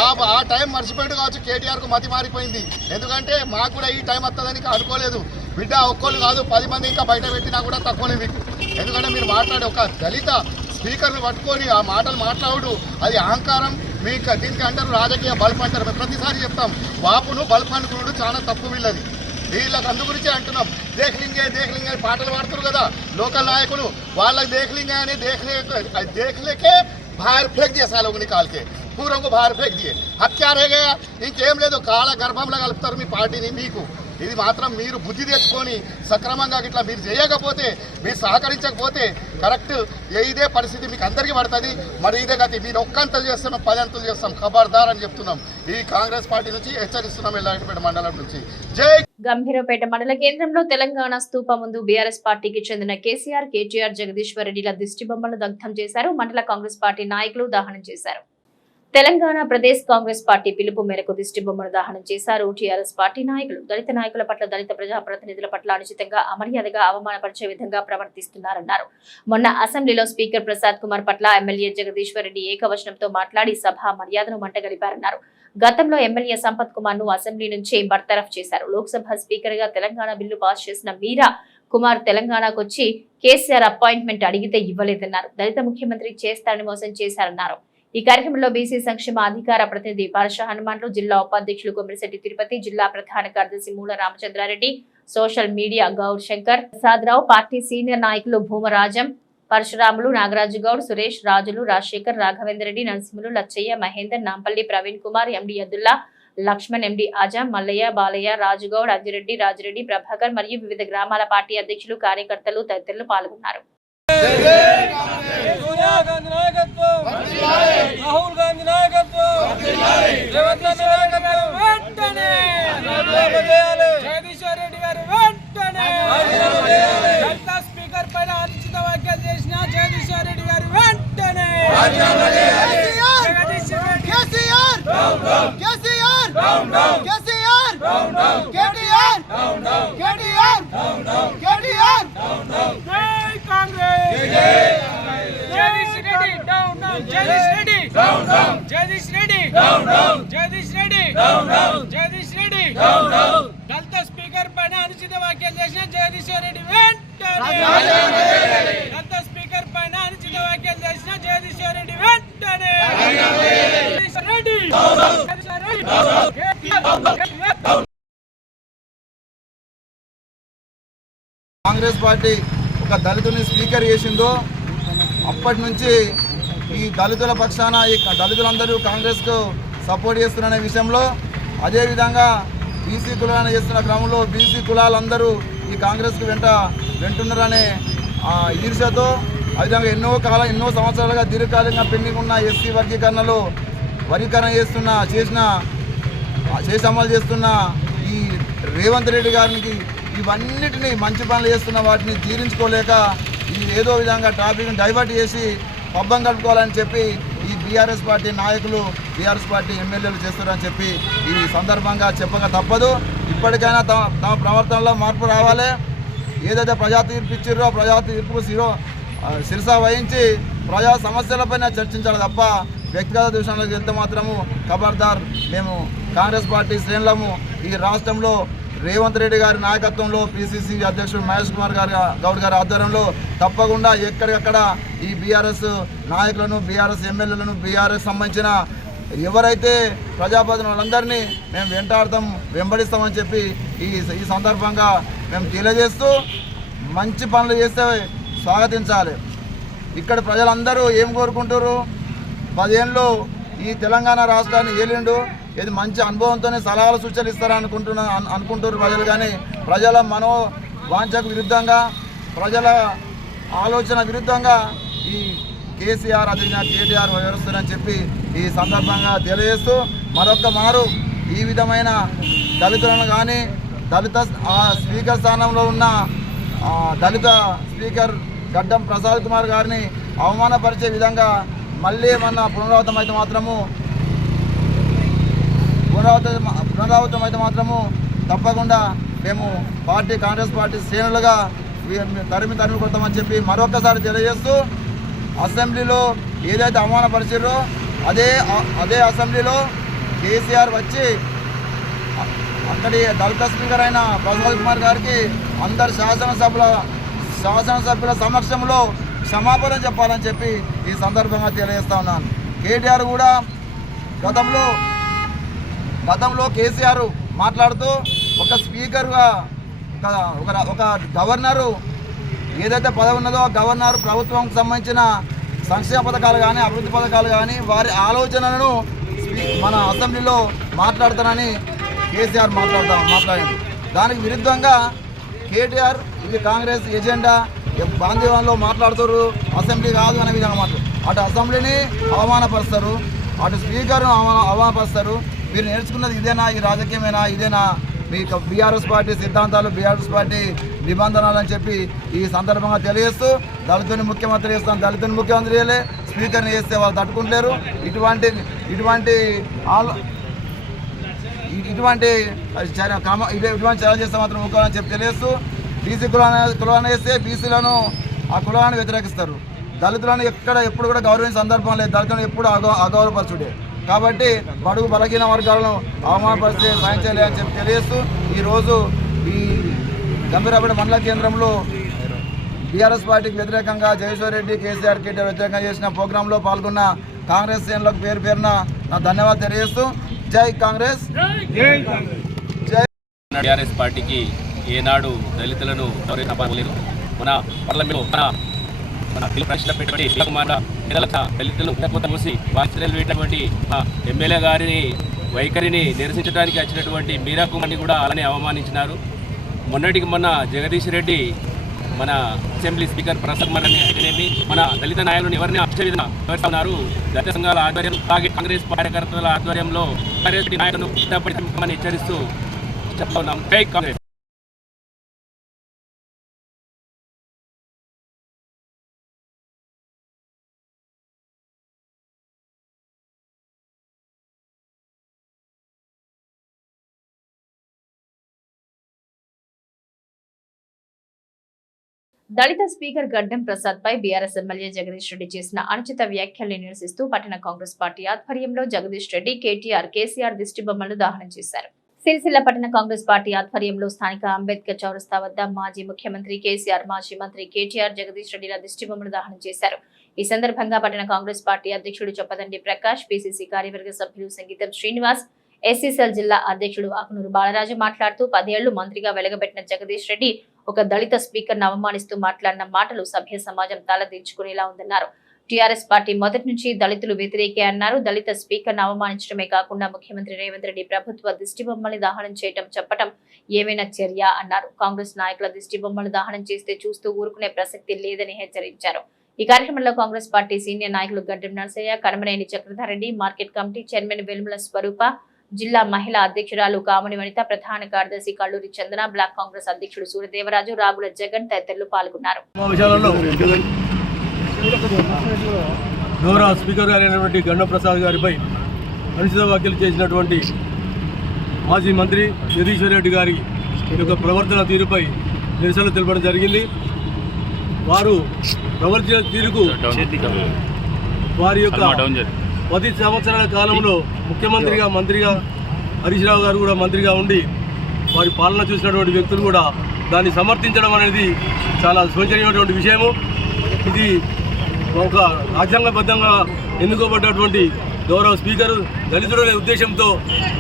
ఆ టైం మర్చిపోయాడు కావచ్చు. కేటీఆర్కు మతి మారిపోయింది. ఎందుకంటే మాకు కూడా ఈ టైం వస్తుందని అనుకోలేదు. బిడ్డ ఒక్కళ్ళు కాదు 10 మంది ఇంకా బయట పెట్టినా కూడా తక్కువనే మీకు. ఎందుకంటే మీరు మాట్లాడే ఒక దళిత స్పీకర్ను పట్టుకొని ఆ మాటలు మాట్లాడు అది అహంకారం. మీకు దీనికి అంటారు రాజకీయ బల్బ్ అంటారు. మేము ప్రతిసారి చెప్తాం వాపును బల్బ్ అనుకున్నాడు చాలా తప్పు వీళ్ళది. వీళ్ళకి అందు గురించే అంటున్నాం. దేఖ్లింగే పాటలు పాడుతారు కదా లోకల్ నాయకులు. వాళ్ళకి దేఖ్లింగే అని దేఖ్లేకే బాహర్ ఫేక్ दिया लोगों निकाल के पूरों को बाहर फेंक दिए. अब क्या रह गया? ఇంకేం లేదు. కాల గర్భంలో కలుపుతారు మీ పార్టీని. మీకు ఇది మాత్రం మీరు బుద్ధి తెచ్చుకొని సక్రమంగా ఇట్లా మీరు చేయకపోతే, మీరు సహకరించకపోతే కరెక్ట్ ఇదే పరిస్థితి మీకు అందరికీ పడుతుంది. మరి ఇదే గతి. మీరు ఒక్కంతలు చేస్తున్నాం 10 అంతలు చేస్తాం. ఖబర్దార్ అని చెప్తున్నాం. ఈ కాంగ్రెస్ పార్టీ నుంచి హెచ్చరిస్తున్నాం. ఎల్లారెడ్డిపేట మండలం నుంచి. జై గంభీరపేట మండల కేంద్రంలో తెలంగాణ స్తూప ముందు బీఆర్ఎస్ పార్టీకి చెందిన కేసీఆర్, కేటీఆర్, జగదీశ్వర్ రెడ్డిల దిష్టి బొమ్మలను దగ్ధం చేశారు. మండల కాంగ్రెస్ పార్టీ నాయకులు దహనం చేశారు. తెలంగాణ ప్రదేశ్ కాంగ్రెస్ పార్టీ పిలుపు మేరకు దిష్టి బొమ్మను దహనం చేశారు. టీఆర్ఎస్ పార్టీ నాయకులు దళిత నాయకుల పట్ల, దళిత ప్రజాప్రతినిధుల పట్ల అనుచితంగా, అమర్యాదగా, అవమానపరిచే విధంగా ప్రవర్తిస్తున్నారన్నారు. మొన్న అసెంబ్లీలో స్పీకర్ ప్రసాద్ కుమార్ పట్ల ఎమ్మెల్యే జగదీశ్వర్ రెడ్డి ఏకవచనంతో మాట్లాడి సభ మర్యాదను మంటగలిపారన్నారు. గతంలో ఎమ్మెల్యే సంపత్ కుమార్ ను అసెంబ్లీ నుంచి బర్తరఫ్ చేశారు. లోక్సభ స్పీకర్ గా తెలంగాణ బిల్లు పాస్ చేసిన మీరా కుమార్ తెలంగాణకు వచ్చి కేసీఆర్ అపాయింట్మెంట్ అడిగితే ఇవ్వలేదన్నారు. దళిత ముఖ్యమంత్రి చేస్తారని మోసం చేశారన్నారు. ఈ కార్యక్రమంలో బీసీ సంక్షేమ అధికార ప్రతినిధి పార్ష హనుమాన్లు, జిల్లా ఉపాధ్యక్షులు కొమిరిశెట్టి తిరుపతి, జిల్లా ప్రధాన కార్యదర్శి Mula Ramachandrareddy, social media Goud Shankar Prasadarao, party senior నాయకులు భూమరాజం, పరశురాములు, నాగరాజు గౌడ్, సురేష్, రాజులు, రాజశేఖర్, రాఘవేందర్ రెడ్డి, నరసింహులు, లచ్చయ్య, మహేందర్, నాంపల్లి ప్రవీణ్ కుమార్, ఎండి అబ్దుల్లా, లక్ష్మణ్, ఎండి ఆజాం, మల్లయ్య, బాలయ్య, రాజుగౌడ్, అంజిరెడ్డి, రాజిరెడ్డి, ప్రభాకర్ మరియు వివిధ గ్రామాల పార్టీ అధ్యక్షులు, కార్యకర్తలు తదితరులు పాల్గొన్నారు. రాహుల్ గాంధీ నాయకత్వం, జగదీశ్వర్ రెడ్డి గారు వెంటనే, దళిత స్పీకర్ పైన అనుచిత వ్యాఖ్యలు చేసిన జగదీశ్వర్ రెడ్డి గారు వెంటనే, దళిత స్పీకర్ పైన అనుచిత వ్యాఖ్యలు చేసిన జగదీశ్వర్ రెడ్డి వెంటనే, దళిత స్పీకర్ పైన అనుచిత వ్యాఖ్యలు చేసిన జగదీశ్వర్ రెడ్డి వెంటనే, కాంగ్రెస్ పార్టీ ఒక దళితుల్ని స్పీకర్ చేసిందో అప్పటి నుంచి ఈ దళితుల పక్షాన ఈ దళితులందరూ కాంగ్రెస్కు సపోర్ట్ చేస్తున్న విషయంలో, అదేవిధంగా బీసీ కులాలను చేస్తున్న క్రమంలో బీసీ కులాలందరూ ఈ కాంగ్రెస్కు వెంటున్నారనే ఈర్ష్యతో, అదేవిధంగా ఎన్నో సంవత్సరాలుగా దీర్ఘకాలికంగా పెండింగ్ ఉన్న ఎస్సీ వర్గీకరణలో చేసి అమలు చేస్తున్న ఈ రేవంత్ రెడ్డి గారికి ఇవన్నిటినీ మంచి పనులు చేస్తున్న వాటిని జీర్ణించుకోలేక ఈ ఏదో విధంగా టాపిక్ని డైవర్ట్ చేసి పబ్బం కలుపుకోవాలని చెప్పి ఈ బీఆర్ఎస్ పార్టీ నాయకులు, బీఆర్ఎస్ పార్టీ ఎమ్మెల్యేలు చేస్తారని చెప్పి ఈ సందర్భంగా చెప్పక తప్పదు. ఇప్పటికైనా తమ ప్రవర్తనలో మార్పు రావాలి. ఏదైతే ప్రజా తీర్పు ఇచ్చిర్రో ప్రజా తీర్పు శిరస వహించి ప్రజా సమస్యలపైన చర్చించాలి తప్ప వ్యక్తిగత విషయంలోకి వెళ్తే మాత్రము ఖబర్దార్. మేము కాంగ్రెస్ పార్టీ శ్రేణులము ఈ రాష్ట్రంలో రేవంత్ రెడ్డి గారి నాయకత్వంలో పిసిసి అధ్యక్షుడు మహేష్ కుమార్ గౌడ్ గారి ఆధ్వర్యంలో తప్పకుండా ఎక్కడికక్కడ ఈ బీఆర్ఎస్ నాయకులను, బీఆర్ఎస్ ఎమ్మెల్యేలను, బీఆర్ఎస్ సంబంధించిన ఎవరైతే ప్రజాప్రతినిధులు వాళ్ళందరినీ మేము వెంబడిస్తామని చెప్పి ఈ సందర్భంగా మేము తెలియజేస్తూ, మంచి పనులు చేస్తే స్వాగతించాలి. ఇక్కడ ప్రజలందరూ ఏం కోరుకుంటారు? 10 ఏళ్ళు ఈ తెలంగాణ రాష్ట్రాన్ని ఏలిండు, ఇది మంచి అనుభవంతోనే సలహాలు సూచనలు అనుకుంటారు ప్రజలు. కానీ ప్రజల మనోవాంఛకు విరుద్ధంగా, ప్రజల ఆలోచన విరుద్ధంగా ఈ కేసీఆర్, అదేవిధంగా కేటీఆర్ వ్యవహరిస్తారని చెప్పి ఈ సందర్భంగా తెలియజేస్తూ, మరొక్క మారు ఈ విధమైన దళితులను కానీ దళిత స్పీకర్ స్థానంలో ఉన్న దళిత స్పీకర్ గడ్డం ప్రసాద్ కుమార్ గారిని అవమానపరిచే విధంగా మళ్ళీ ఏమన్నా పునరావృతమైతే మాత్రము తప్పకుండా మేము కాంగ్రెస్ పార్టీ శ్రేణులుగా తరిమి కొడతామని చెప్పి మరొకసారి తెలియజేస్తూ అసెంబ్లీలో ఏదైతే అవమానపరిచారో అదే అసెంబ్లీలో కేసీఆర్ వచ్చి అక్కడి దళిత స్పీకర్ అయిన ప్రసాద్ కుమార్ గారికి అందరు శాసనసభ్యుల సమక్షంలో క్షమాపణ చెప్పాలని చెప్పి ఈ సందర్భంగా తెలియజేస్తా ఉన్నాను. కేటీఆర్ కూడా గతంలో కేసీఆర్ మాట్లాడుతూ ఒక స్పీకర్గా ఒక గవర్నరు ఏదైతే పదవి ఉన్నదో గవర్నర్ ప్రభుత్వంకి సంబంధించిన సంక్షేమ పథకాలు కానీ అభివృద్ధి పథకాలు కానీ వారి ఆలోచనలను మన అసెంబ్లీలో మాట్లాడతానని కేసీఆర్ మాట్లాడింది. దానికి విరుద్ధంగా కేటీఆర్ ఇది కాంగ్రెస్ ఎజెండా బాంధవ్యంలో మాట్లాడుతారు, అసెంబ్లీ కాదు అనే విధంగా అటు అసెంబ్లీని అవమానపరుస్తారు, అటు స్పీకర్ను అవమానపరుస్తారు. మీరు నేర్చుకున్నది ఇదేనా, ఈ రాజకీయమేనా, ఇదేనా మీ బీఆర్ఎస్ పార్టీ సిద్ధాంతాలు, బీఆర్ఎస్ పార్టీ నిబంధనలు అని చెప్పి ఈ సందర్భంగా తెలియజేస్తూ దళితుని ముఖ్యమంత్రి చేస్తాను, దళితుని ముఖ్యమంత్రి చేయలే, స్పీకర్ని చేస్తే వాళ్ళు తట్టుకుంటలేరు. ఇటువంటి చర్యలు చేస్తే మాత్రం ఊరుకోవాలని చెప్పి తెలియజేస్తూ బీసీ కులాన్ని వేస్తే బీసీలను ఆ కులాన్ని వ్యతిరేకిస్తారు. దళితులను ఎప్పుడు కూడా గౌరవించే సందర్భం లేదు, దళితులను ఎప్పుడు అగౌరవపరచుడే. కాబట్టి బడుగు బలహీన వర్గాలను అవమానపరిస్తే సాయం చేయాలి అని చెప్పి తెలియజేస్తూ ఈరోజు ఈ గంభీరాపేట మండల కేంద్రంలో బీఆర్ఎస్ పార్టీకి వ్యతిరేకంగా జగదీశ్వర్ రెడ్డి, కేసీఆర్, కేటీఆర్ వ్యతిరేకంగా చేసిన ప్రోగ్రాంలో పాల్గొన్న కాంగ్రెస్ శ్రేణులకు పేరున నా ధన్యవాదాలు తెలియజేస్తూ జై కాంగ్రెస్. టీఆర్ఎస్ పార్టీకి ఏనాడు దళితులను గౌరవించలేదు. మన పార్లమెంట్లో దళితులను మూసి వారిటువంటి ఎమ్మెల్యే గారిని వైఖరిని నిరసించడానికి వచ్చినటువంటి మీరా కుమార్ని కూడా అలానే అవమానించినారు. మొన్నటికి మొన్న జగదీష్ రెడ్డి మన అసెంబ్లీ స్పీకర్ ప్రసాద్ కుమార్ అయితేనేమి మన దళిత నాయకులను ఎవరిని ఉన్నారు దళిత సంఘాల ఆధ్వర్యం కాంగ్రెస్ కార్యకర్తల ఆధ్వర్యంలో కాంగ్రెస్ నాయకులను హెచ్చరిస్తూ చెప్తా ఉన్నాం. జై కాంగ్రెస్. దళిత స్పీకర్ గడ్డం ప్రసాద్ పై బీఆర్ఎస్ ఎమ్మెల్యే జగదీష్ రెడ్డి చేసిన అనుచిత వ్యాఖ్యల్ని నిరసిస్తూ పట్టణ కాంగ్రెస్ పార్టీ ఆధ్వర్యంలో జగదీష్ రెడ్డి, కేటీఆర్, కేసీఆర్ దిష్టిబొమ్మలను దహనం చేశారు. సిరిసిల్ల పట్టణ కాంగ్రెస్ పార్టీ ఆధ్వర్యంలో స్థానిక అంబేద్కర్ చౌరస్తా వద్ద మాజీ ముఖ్యమంత్రి కేసీఆర్, మాజీ మంత్రి కేటీఆర్, జగదీష్ రెడ్డిల దిష్టిబొమ్మను దహనం చేశారు. ఈ సందర్భంగా పట్టణ కాంగ్రెస్ పార్టీ అధ్యక్షుడు చొప్పదండి ప్రకాష్, పిసిసి కార్యవర్గ సభ్యులు సంగీతం శ్రీనివాస్, ఎస్సీసీఎల్ జిల్లా అధ్యక్షుడు ఆకునూరు బాలరాజు మాట్లాడుతూ 10 ఏళ్లు మంత్రిగా వెలగబెట్టిన జగదీష్ రెడ్డి ఒక దళిత స్పీకర్ను అవమానిస్తూ మాట్లాడిన మాటలు సభ్య సమాజం తలదించుకునేలా ఉందన్నారు. టీఆర్ఎస్ పార్టీ మొదటి నుంచి దళితులు వ్యతిరేకే అన్నారు. దళిత స్పీకర్ను అవమానించడమే కాకుండా ముఖ్యమంత్రి రేవంత్ రెడ్డి ప్రభుత్వ దిష్టిబొమ్మల్ని దహనం చెప్పడం ఏమైనా చర్య అన్నారు. కాంగ్రెస్ నాయకుల దిష్టిబొమ్మలు దహనం చేస్తే చూస్తూ ఊరుకునే ప్రసక్తి లేదని హెచ్చరించారు. ఈ కార్యక్రమంలో కాంగ్రెస్ పార్టీ సీనియర్ నాయకులు Gaddam Narasaiah, Kadamaneni Chakradhar Reddy, market committee chairman Velumula Swarupa, జిల్లా మహిళా అధ్యక్షురాలు కాముని వనిత, ప్రధాన కార్యదర్శి కల్లూరి చందన, బ్లాక్ కాంగ్రెస్ అధ్యక్షుడు సూర్యదేవరాజు, రాగుల జగన్ తదితరులు పాల్గొన్నారు. గౌరవ స్పీకర్ గారైనటువంటి గడ్డం ప్రసాద్ గారిపై అనుచిత వ్యాఖ్యలు చేసినటువంటి మాజీ మంత్రి జగదీశ్వర్ రెడ్డి గారి యొక్క ప్రవర్తన తీరుపై నిరసన తెలపడం జరిగింది. వారు ప్రవర్తన తీరుకు వారి యొక్క 10 సంవత్సరాల కాలంలో ముఖ్యమంత్రిగా, మంత్రిగా హరీష్ రావు గారు కూడా మంత్రిగా ఉండి వారి పాలన చూసినటువంటి వ్యక్తులు కూడా దాన్ని సమర్థించడం అనేది చాలా శోచనీయమైనటువంటి విషయము. ఇది ఒక రాజ్యాంగబద్ధంగా ఎన్నుకోబడ్డటువంటి గౌరవ స్పీకర్ దళితుడనే ఉద్దేశంతో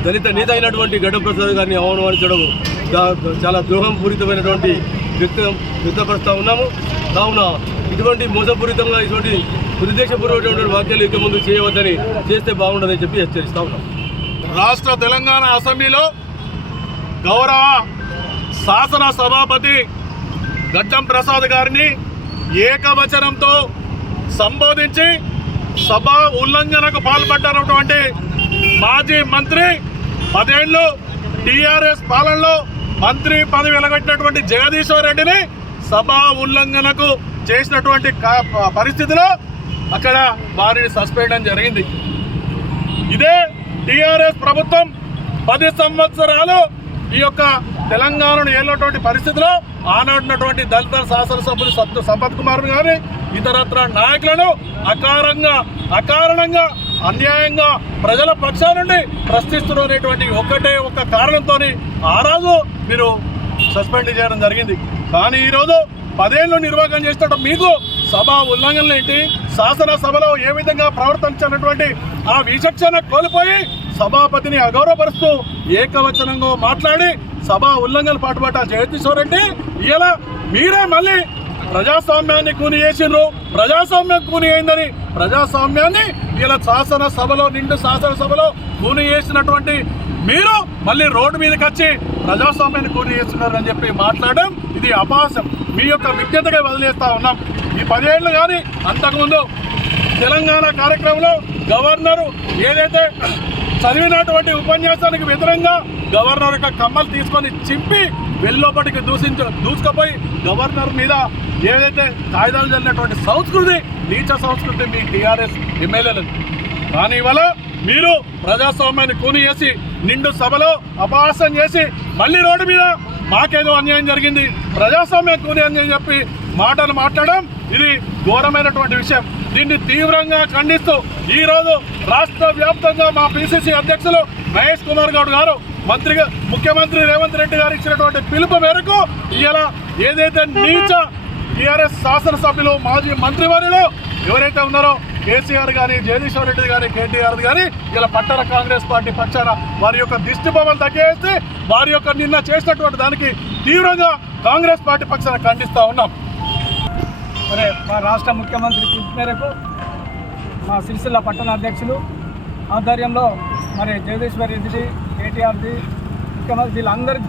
దళిత నేత అయినటువంటి గడ్డం ప్రసాద్ గారిని అవమానించడం చాలా ద్రోహంపూరితమైనటువంటి వ్యక్తపరుస్తూ ఉన్నాము. కావున ఇటువంటి మోసపూరితంగా ఇటువంటి ఉద్దేశపూర్వకమైనటువంటి వ్యాఖ్యలు ఇక ముందు చేయవద్దని, చేస్తే బాగుండదని చెప్పి హెచ్చరిస్తూ ఉన్నాం. రాష్ట్ర తెలంగాణ అసెంబ్లీలో గౌరవ శాసన సభాపతి గడ్డం ప్రసాద్ గారిని ఏకవచనంతో సంబోధించి సభ ఉల్లంఘనకు పాల్పడ్డటువంటి మాజీ మంత్రి 10 ఏళ్ళు టీఆర్ఎస్ పాలనలో మంత్రి పదవి వెలగొట్టినటువంటి జగదీశ్వర్ రెడ్డిని సభా ఉల్లంఘనకు చేసినటువంటి పరిస్థితిలో అక్కడ వారిని సస్పెండ్ అని జరిగింది. ఇదే టీఆర్ఎస్ ప్రభుత్వం 10 సంవత్సరాలు ఈ యొక్క తెలంగాణను ఏలినటువంటి పరిస్థితిలో ఆనాడున్నటువంటి దళిత శాసనసభ్యులు సంపత్ కుమార్ గారి ఇతరత్ర నాయకులను అకారణంగా అన్యాయంగా ప్రజల పక్షా నుండి ప్రశ్నిస్తున్నటువంటి ఒక్క కారణంతో ఆ రోజు మీరు సస్పెండ్ చేయడం జరిగింది. కానీ ఈరోజు 10 ఏళ్ళు నిర్వాహకం చేసినట్టు మీకు సభా ఉల్లంఘనలు ఏంటి, శాసనసభలో ఏ విధంగా ప్రవర్తించినటువంటి ఆ విచక్షణ కోల్పోయి సభాపతిని అగౌరవపరుస్తూ ఏకవచనంగా మాట్లాడి సభా ఉల్లంఘనలు పాటుపడ్డ జగదీశ్వర్ రెడ్డి ఇలా మీరే మళ్ళీ ప్రజాస్వామ్యాన్ని కూని చేసిండ్రు. ప్రజాస్వామ్యం కూని అయిందని ప్రజాస్వామ్యాన్ని ఇలా నిండు శాసనసభలో కూని చేసినటువంటి మీరు మళ్ళీ రోడ్డు మీదకి వచ్చి ప్రజాస్వామ్యాన్ని కూని చేస్తున్నారని చెప్పి మాట్లాడడం ఇది అపహాస్యం. మీ యొక్క విజ్ఞతగా వదిలేస్తా ఉన్నాం. ఈ 10 ఏళ్ళు కానీ అంతకుముందు తెలంగాణ కార్యక్రమంలో గవర్నరు ఏదైతే చదివినటువంటి ఉపన్యాసానికి వ్యతిరేకంగా గవర్నర్ యొక్క కమ్మలు తీసుకొని చింపి వెల్లోపటికి దూసుకుపోయి గవర్నర్ మీద ఏదైతే కాయిదాలు జరిగినటువంటి సంస్కృతి, నీచ సంస్కృతి మీ టీఆర్ఎస్ ఎమ్మెల్యేలకు. కానీ ఇవాళ మీరు ప్రజాస్వామ్యాన్ని కూని చేసి నిండు సభలో అపహాస్యం చేసి మళ్ళీ రోడ్డు మీద మాకేదో అన్యాయం జరిగింది, ప్రజాస్వామ్యం కూని అని చెప్పి మాటలు మాట్లాడడం ఇది ఘోరమైనటువంటి విషయం. దీన్ని తీవ్రంగా ఖండిస్తూ ఈరోజు రాష్ట్ర వ్యాప్తంగా మా పిసిసి అధ్యక్షులు మహేష్ కుమార్ గౌడ్ గారు ముఖ్యమంత్రి రేవంత్ రెడ్డి గారు ఇచ్చినటువంటి పిలుపు మేరకు ఇలా ఏదైతే నీచ టీఆర్ఎస్ శాసనసభ్యులు మాజీ మంత్రివర్యులు ఎవరైతే ఉన్నారో కేసీఆర్ కానీ, జగదీశ్వర్ రెడ్డి కానీ, కేటీఆర్ కానీ ఇలా పట్టణ కాంగ్రెస్ పార్టీ పక్షాన వారి యొక్క దిష్టి బొమ్మలు తగ్గేసి వారి యొక్క నిన్న చేసినటువంటి దానికి తీవ్రంగా కాంగ్రెస్ పార్టీ పక్షాన ఖండిస్తూ ఉన్నాం. మరి మా రాష్ట్ర ముఖ్యమంత్రి పిలుపు మేరకు మా సిరిసిల్ల పట్టణ అధ్యక్షులు ఆధ్వర్యంలో మరి జగదీశ్వర్ రెడ్డి, కేటీఆర్ది, ముఖ్యమంత్రి వీళ్ళందరి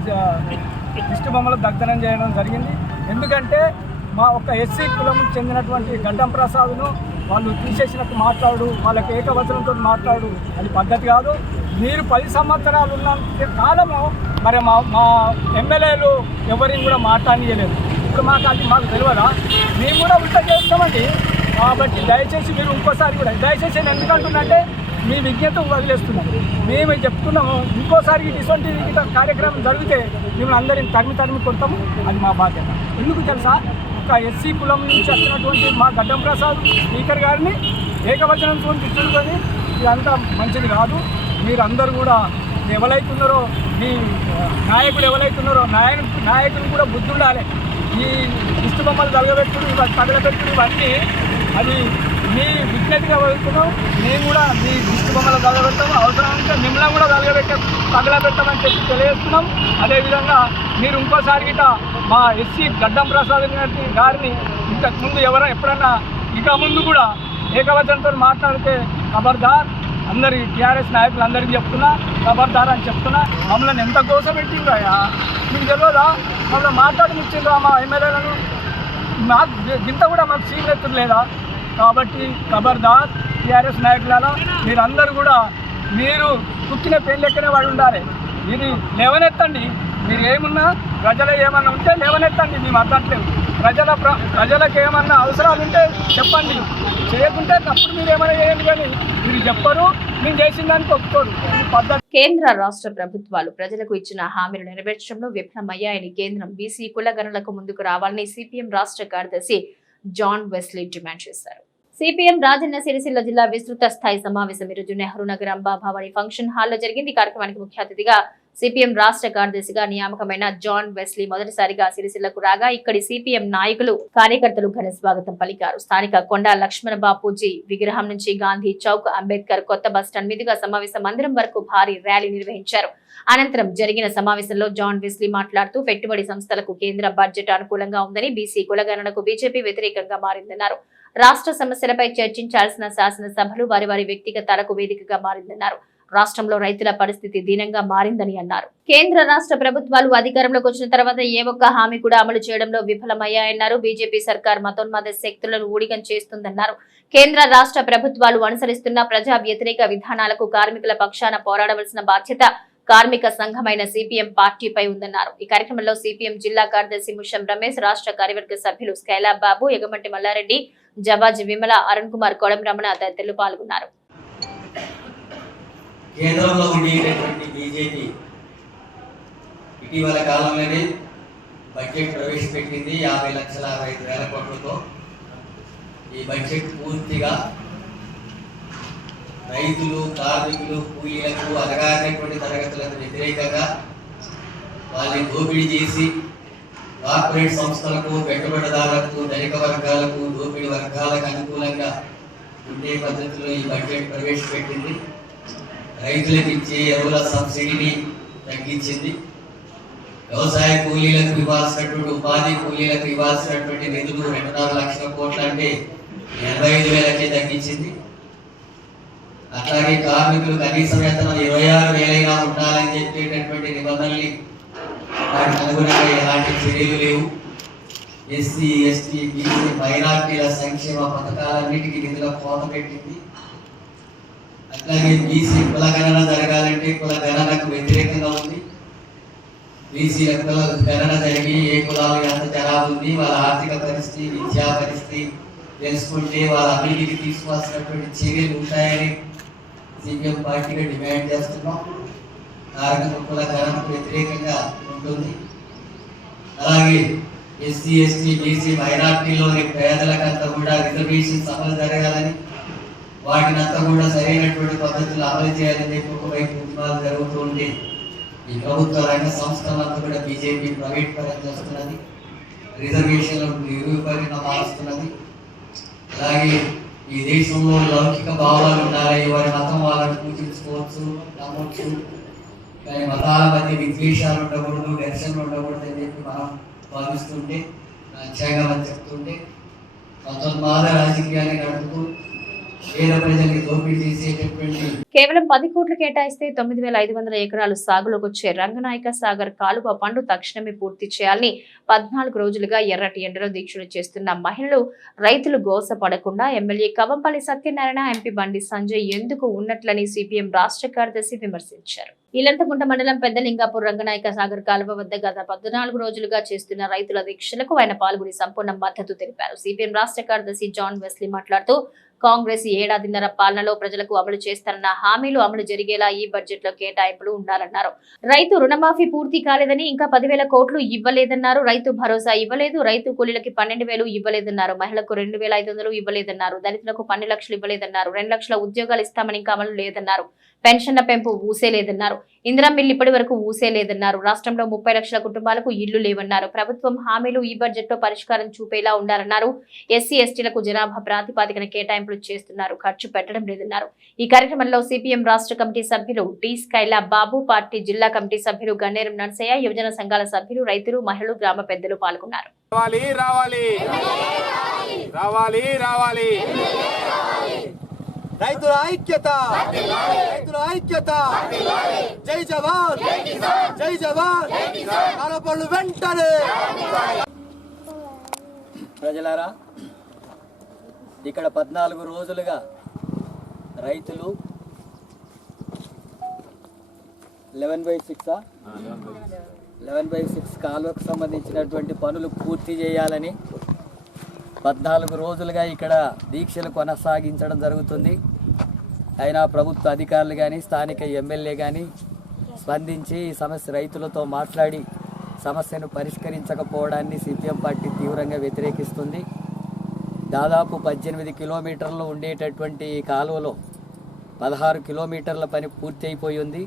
దిష్టి బొమ్మలు దగ్ధనం చేయడం జరిగింది. ఎందుకంటే మా ఒక ఎస్సీ కులం చెందినటువంటి గడ్డం ప్రసాద్ను వాళ్ళు తీసేసినట్టు మాట్లాడు, వాళ్ళకి ఏకవచనంతో మాట్లాడు, అది పద్ధతి కాదు. మీరు 10 సంవత్సరాలు ఉన్నంత కాలము మరి మా ఎమ్మెల్యేలు ఎవరిని కూడా మాట్లాడలేదు. ఇప్పుడు మాకు తెలియదా? మేము కూడా ఉల్టా చేస్తామండి. కాబట్టి దయచేసి మీరు ఇంకోసారి కూడా దయచేసి నేను ఎందుకంటున్నంటే మీ విజ్ఞత వదిలేస్తున్నాం. మేము చెప్తున్నాము ఇంకోసారి ఇటువంటి కార్యక్రమం జరిగితే మేము అందరిని తరిమి కొడతాము. అది మా బాధ్యత. ఎందుకు తెలుసా? ఒక ఎస్సీ కులం నుంచి వచ్చినటువంటి మా గడ్డం ప్రసాద్ స్పీకర్ గారిని ఏకవచనంతో తిట్టుకొని ఇదంతా మంచిది కాదు. మీరందరూ కూడా ఎవరైతున్నారో మీ నాయకులు ఎవరైతున్నారో నాయకులు కూడా బుద్ధి ఉండాలి. ఈ దిష్టి బొమ్మలు తగలబెట్టుడు ఇవన్నీ అది మీ విజ్ఞతగా వెళ్తున్నాం. మేము కూడా మీ దిష్టి బొమ్మలు తగలబెట్టాము, అవసరం ఉంటే మిమ్మల్ని కూడా తగలబెట్టామని చెప్పి తెలియజేస్తున్నాం. అదేవిధంగా మీరు ఇంకోసారి గిట మా ఎస్సీ గడ్డం ప్రసాద్ గారిని ఇంతకుముందు ఎప్పుడన్నా ఇక ముందు కూడా ఏకవచనంతో మాట్లాడితే ఖబర్దార్, అందరి టీఆర్ఎస్ నాయకులు అందరికీ చెప్తున్నా ఖబర్దార్ అని చెప్తున్నా. మమ్మల్ని ఎంత కోసం పెట్టిండ్రా మీకు తెలియదా? మమ్మల్ని మాట్లాడనిచ్చిండ్రా మా ఎమ్మెల్యేలను? మాకు ఇంత కూడా మాకు సీనియర్ లేదా? కాబట్టి ఖబర్దార్ టీఆర్ఎస్ నాయకులలో మీరందరూ కూడా మీరు కుక్కిన పెళ్ళెక్కనే వాడు ఉండాలి. ఇది లేవనెత్తండి. మీరు ఏమున్నా ప్రజలు ఏమన్నా ఉంటే లేవనెత్తండి. మేము అర్థట్లేదు. ప్రజలకు ఏమన్నా అవసరాలు ఉంటే చెప్పండి, చేయకుంటే తప్పుడు మీరు ఏమైనా చేయండి. కానీ మీరు చెప్పరు, మేము చేసిన దానికి ఒప్పుకోరు. పద్ధతి. కేంద్ర రాష్ట్ర ప్రభుత్వాలు ప్రజలకు ఇచ్చిన హామీలు నెరవేర్చడంలో విఫలమయ్యాయని కేంద్రం బీసీ కులగణనలకు ముందుకు రావాలని సిపిఎం రాష్ట్ర కార్యదర్శి జాన్ వెస్లీ డిమాండ్ చేశారు. సిపిఎం రాజన్న సిరిసిల్ల జిల్లా విస్తృత స్థాయి సమావేశం ఈరోజు నెహ్రూ నగర్ అంబాభావని ఫంక్షన్ హాల్లో జరిగింది. కార్యక్రమానికి ముఖ్య అతిథిగా సిపిఎం రాష్ట్ర కార్యదర్శిగా నియామకమైన జాన్ వెస్లీ మొదటిసారిగా సిరిసిల్లకు రాగా ఇక్కడి సిపిఎం నాయకులు, కార్యకర్తలు ఘన స్వాగతం పలికారు. స్థానిక కొండా లక్ష్మణ బాపూజీ విగ్రహం నుంచి గాంధీ చౌక్, అంబేద్కర్ కొత్త బస్టాండ్ మీదుగా సమావేశ మందిరం వరకు భారీ ర్యాలీ నిర్వహించారు. అనంతరం జరిగిన సమావేశంలో జాన్ వెస్లీ మాట్లాడుతూ పెట్టుబడి సంస్థలకు కేంద్ర బడ్జెట్ అనుకూలంగా ఉందని, బీసీ కులగణనకు బీజేపీ వ్యతిరేకంగా మారిందన్నారు. రాష్ట్ర సమస్యలపై చర్చించాల్సిన శాసనసభలు వారి వ్యక్తిగతాలకు వేదికగా మారిందన్నారు. రాష్ట్రంలో రైతుల పరిస్థితి దీనంగా మారిందని అన్నారు. కేంద్ర రాష్ట్ర ప్రభుత్వాలు అధికారంలోకి వచ్చిన తర్వాత ఏ ఒక్క హామీ కూడా అమలు చేయడంలో విఫలమయ్యాయన్నారు. బీజేపీ సర్కార్ మతోన్మాద శక్తులను ఊడిగం చేస్తుందన్నారు. కేంద్ర రాష్ట్ర ప్రభుత్వాలు అనుసరిస్తున్న ప్రజా వ్యతిరేక విధానాలకు కార్మికుల పక్షాన పోరాడవలసిన బాధ్యత కార్మిక సంఘమైన సిపిఎం పార్టీపై ఉందన్నారు. ఈ కార్యక్రమంలో సిపిఎం జిల్లా కార్యదర్శి ముషం రమేష్, రాష్ట్ర కార్యవర్గ సభ్యులు స్కైలాబ్ బాబు, ఎగమంటి మల్లారెడ్డి, జవాజీ విమల, అరుణ్ కుమార్, కోడం రమణ తదితరులు పాల్గొన్నారు. కేంద్రంలో ఉండేటటువంటి బీజేపీ ఇటీవల కాలంలోనే బడ్జెట్ ప్రవేశపెట్టింది 50,65,000 కోట్లతో. ఈ బడ్జెట్ పూర్తిగా రైతులు, కార్మికులు, కూలీలకు, అణగారినటువంటి తరగతులకు వ్యతిరేకంగా వాళ్ళని దోపిడీ చేసి కార్పొరేట్ సంస్థలకు, పెట్టుబడిదారులకు, ధనిక వర్గాలకు, దోపిడీ వర్గాలకు అనుకూలంగా ఉండే పద్ధతిలో ఈ బడ్జెట్ ప్రవేశపెట్టింది. రైతులకు ఇచ్చే ఎరువుల సబ్సిడీని తగ్గించింది. వ్యవసాయ కూలీలకు ఇవ్వాల్సినటువంటి, ఉపాధి కూలీలకు ఇవ్వాల్సినటువంటి నిధులు 2.5 లక్షల కోట్లు అంటే 85,000కే తగ్గించింది. అట్లాగే కార్మికులు కనీస వేతనం 26,000 ఉండాలని చెప్పేటటువంటి నిబంధనల్ని వాటికి అనుగుణంగా ఎలాంటి చర్యలు లేవు. ఎస్సీ, ఎస్టీ, బీసీ, మైనార్టీల సంక్షేమ పథకాలన్నిటికీ నిధుల కోత పెట్టింది. అట్లాగే బీసీ కులగణన జరగాలంటే కులగణనకు వ్యతిరేకంగా ఉంది. బీసీల కుల గణన జరిగి ఏ కులాలు ఎంత జనాభా ఉంది, వాళ్ళ ఆర్థిక పరిస్థితి, విద్యా పరిస్థితి తెలుసుకుంటే వాళ్ళ అభివృద్ధికి తీసుకోవాల్సినటువంటి చర్యలు ఉంటాయని సిపిఎం పార్టీగా డిమాండ్ చేస్తున్నాం. కార్మిక కుల గణనకు వ్యతిరేకంగా ఉంటుంది. అలాగే ఎస్సీ, ఎస్టీ, బీసీ, మైనార్టీలోని పేదలకంతా కూడా రిజర్వేషన్స్ అమలు జరగాలని, వాటిని అంతా కూడా సరైనటువంటి పద్ధతులు అమలు చేయాలని చెప్పి ఒకవైపు ఉద్యమాలు జరుగుతూ ఉంటే ఈ ప్రభుత్వ రంగ సంస్థలంతా కూడా బీజేపీ ప్రైవేట్ పరం చేస్తున్నది, రిజర్వేషన్లను నిరూపణగా మారుస్తున్నది. అలాగే ఈ దేశంలో లౌకిక భావాలు ఉండాలి, వారి మతం వాళ్ళని పూజించుకోవచ్చు, నమ్మొచ్చు, కానీ మతాల మధ్య విద్వేషాలు ఉండకూడదు, ఘర్షణలు ఉండకూడదు అని చెప్పి మనం భావిస్తుంటే, రాజ్యాంగం అని చెప్తుంటే మతోన్మాద రాజకీయాన్ని నడుపుతూ పేద ప్రజల్ని దోపిడీ చేసేటటువంటి కేవలం 10 కోట్లు కేటాయిస్తే 9,500 ఎకరాలు సాగులోకి వచ్చే రంగనాయక సాగర్ కాలువ పనులు తక్షణమే పూర్తి చేయాలని 14 రోజులుగా ఎర్రటి ఎండలో దీక్షలు చేస్తున్న మహిళలు, రైతులు గోసపడకుండా ఎమ్మెల్యే కవంపల్లి సత్యనారాయణ, ఎంపీ బండి సంజయ్ ఎందుకు ఉన్నట్లని సిపిఎం రాష్ట్ర కార్యదర్శి విమర్శించారు. ఇలంతకుంట మండలం పెద్దలింగాపూర్ రంగనాయక సాగర్ కాలువ వద్ద గత 14 రోజులుగా చేస్తున్న రైతుల దీక్షలకు ఆయన పాల్గొని సంపూర్ణ మద్దతు తెలిపారు. సిపిఎం రాష్ట్ర కార్యదర్శి జాన్ వెస్లీ మాట్లాడుతూ కాంగ్రెస్ 1.5 ఏడాదిన్నర పాలనలో ప్రజలకు అమలు చేస్తారన్న హామీలు అమలు జరిగేలా ఈ బడ్జెట్ లో కేటాయింపులు ఉండాలన్నారు. రైతు రుణమాఫీ పూర్తి కాలేదని, ఇంకా 10,000 కోట్లు ఇవ్వలేదన్నారు. రైతు భరోసా ఇవ్వలేదు, రైతు కూలీలకి 12,000 ఇవ్వలేదన్నారు. మహిళలకు 2,500 ఇవ్వలేదన్నారు. దళితులకు 12 లక్షలు ఇవ్వలేదన్నారు. 2 లక్షల ఉద్యోగాలు ఇస్తామని ఇంకా అమలు లేదన్నారు. పెన్షన్ల పెంపు ఊసే లేదన్నారు. ఇందిరా మిల్ ఇప్పటి వరకు ఊసే లేదన్నారు. రాష్ట్రంలో 30 లక్షల కుటుంబాలకు ఇళ్లు లేవన్నారు. ప్రభుత్వం హామీలు ఈ బడ్జెట్ లో పరిష్కారం చూపేలా ఉండాలన్నారు. ఎస్సీ, ఎస్టీలకు జనాభా ప్రాతిపదికన కేటాయింపులు చేస్తున్నారు, ఖర్చు పెట్టడం లేదన్నారు. ఈ కార్యక్రమంలో సిపిఎం రాష్ట్ర కమిటీ సభ్యులు టి స్కైలా బాబు, పార్టీ జిల్లా కమిటీ సభ్యులు గన్నేరం నర్సయ్య, యువజన సంఘాల సభ్యులు, రైతులు, మహిళలు, గ్రామ పెద్దలు పాల్గొన్నారు. రైతుల ఐక్యత, రైతుల ఐక్యత, జై జవాన్, జై జవాన్, కాలపళ్ళు వెంటనే. ప్రజలారా, ఇక్కడ 14 రోజులుగా రైతులు 11/6 కాలువకు సంబంధించినటువంటి పనులు పూర్తి చేయాలని 14 రోజులుగా ఇక్కడ దీక్షలు కొనసాగించడం జరుగుతుంది. అయినా ప్రభుత్వ అధికారులు కానీ, స్థానిక ఎమ్మెల్యే కానీ స్పందించి ఈ సమస్య రైతులతో మాట్లాడి సమస్యను పరిష్కరించకపోవడాన్ని సిపిఎం పార్టీ తీవ్రంగా వ్యతిరేకిస్తుంది. దాదాపు 18 కిలోమీటర్లు ఉండేటటువంటి ఈ కాలువలో 16 కిలోమీటర్ల పని పూర్తి అయిపోయి ఉంది.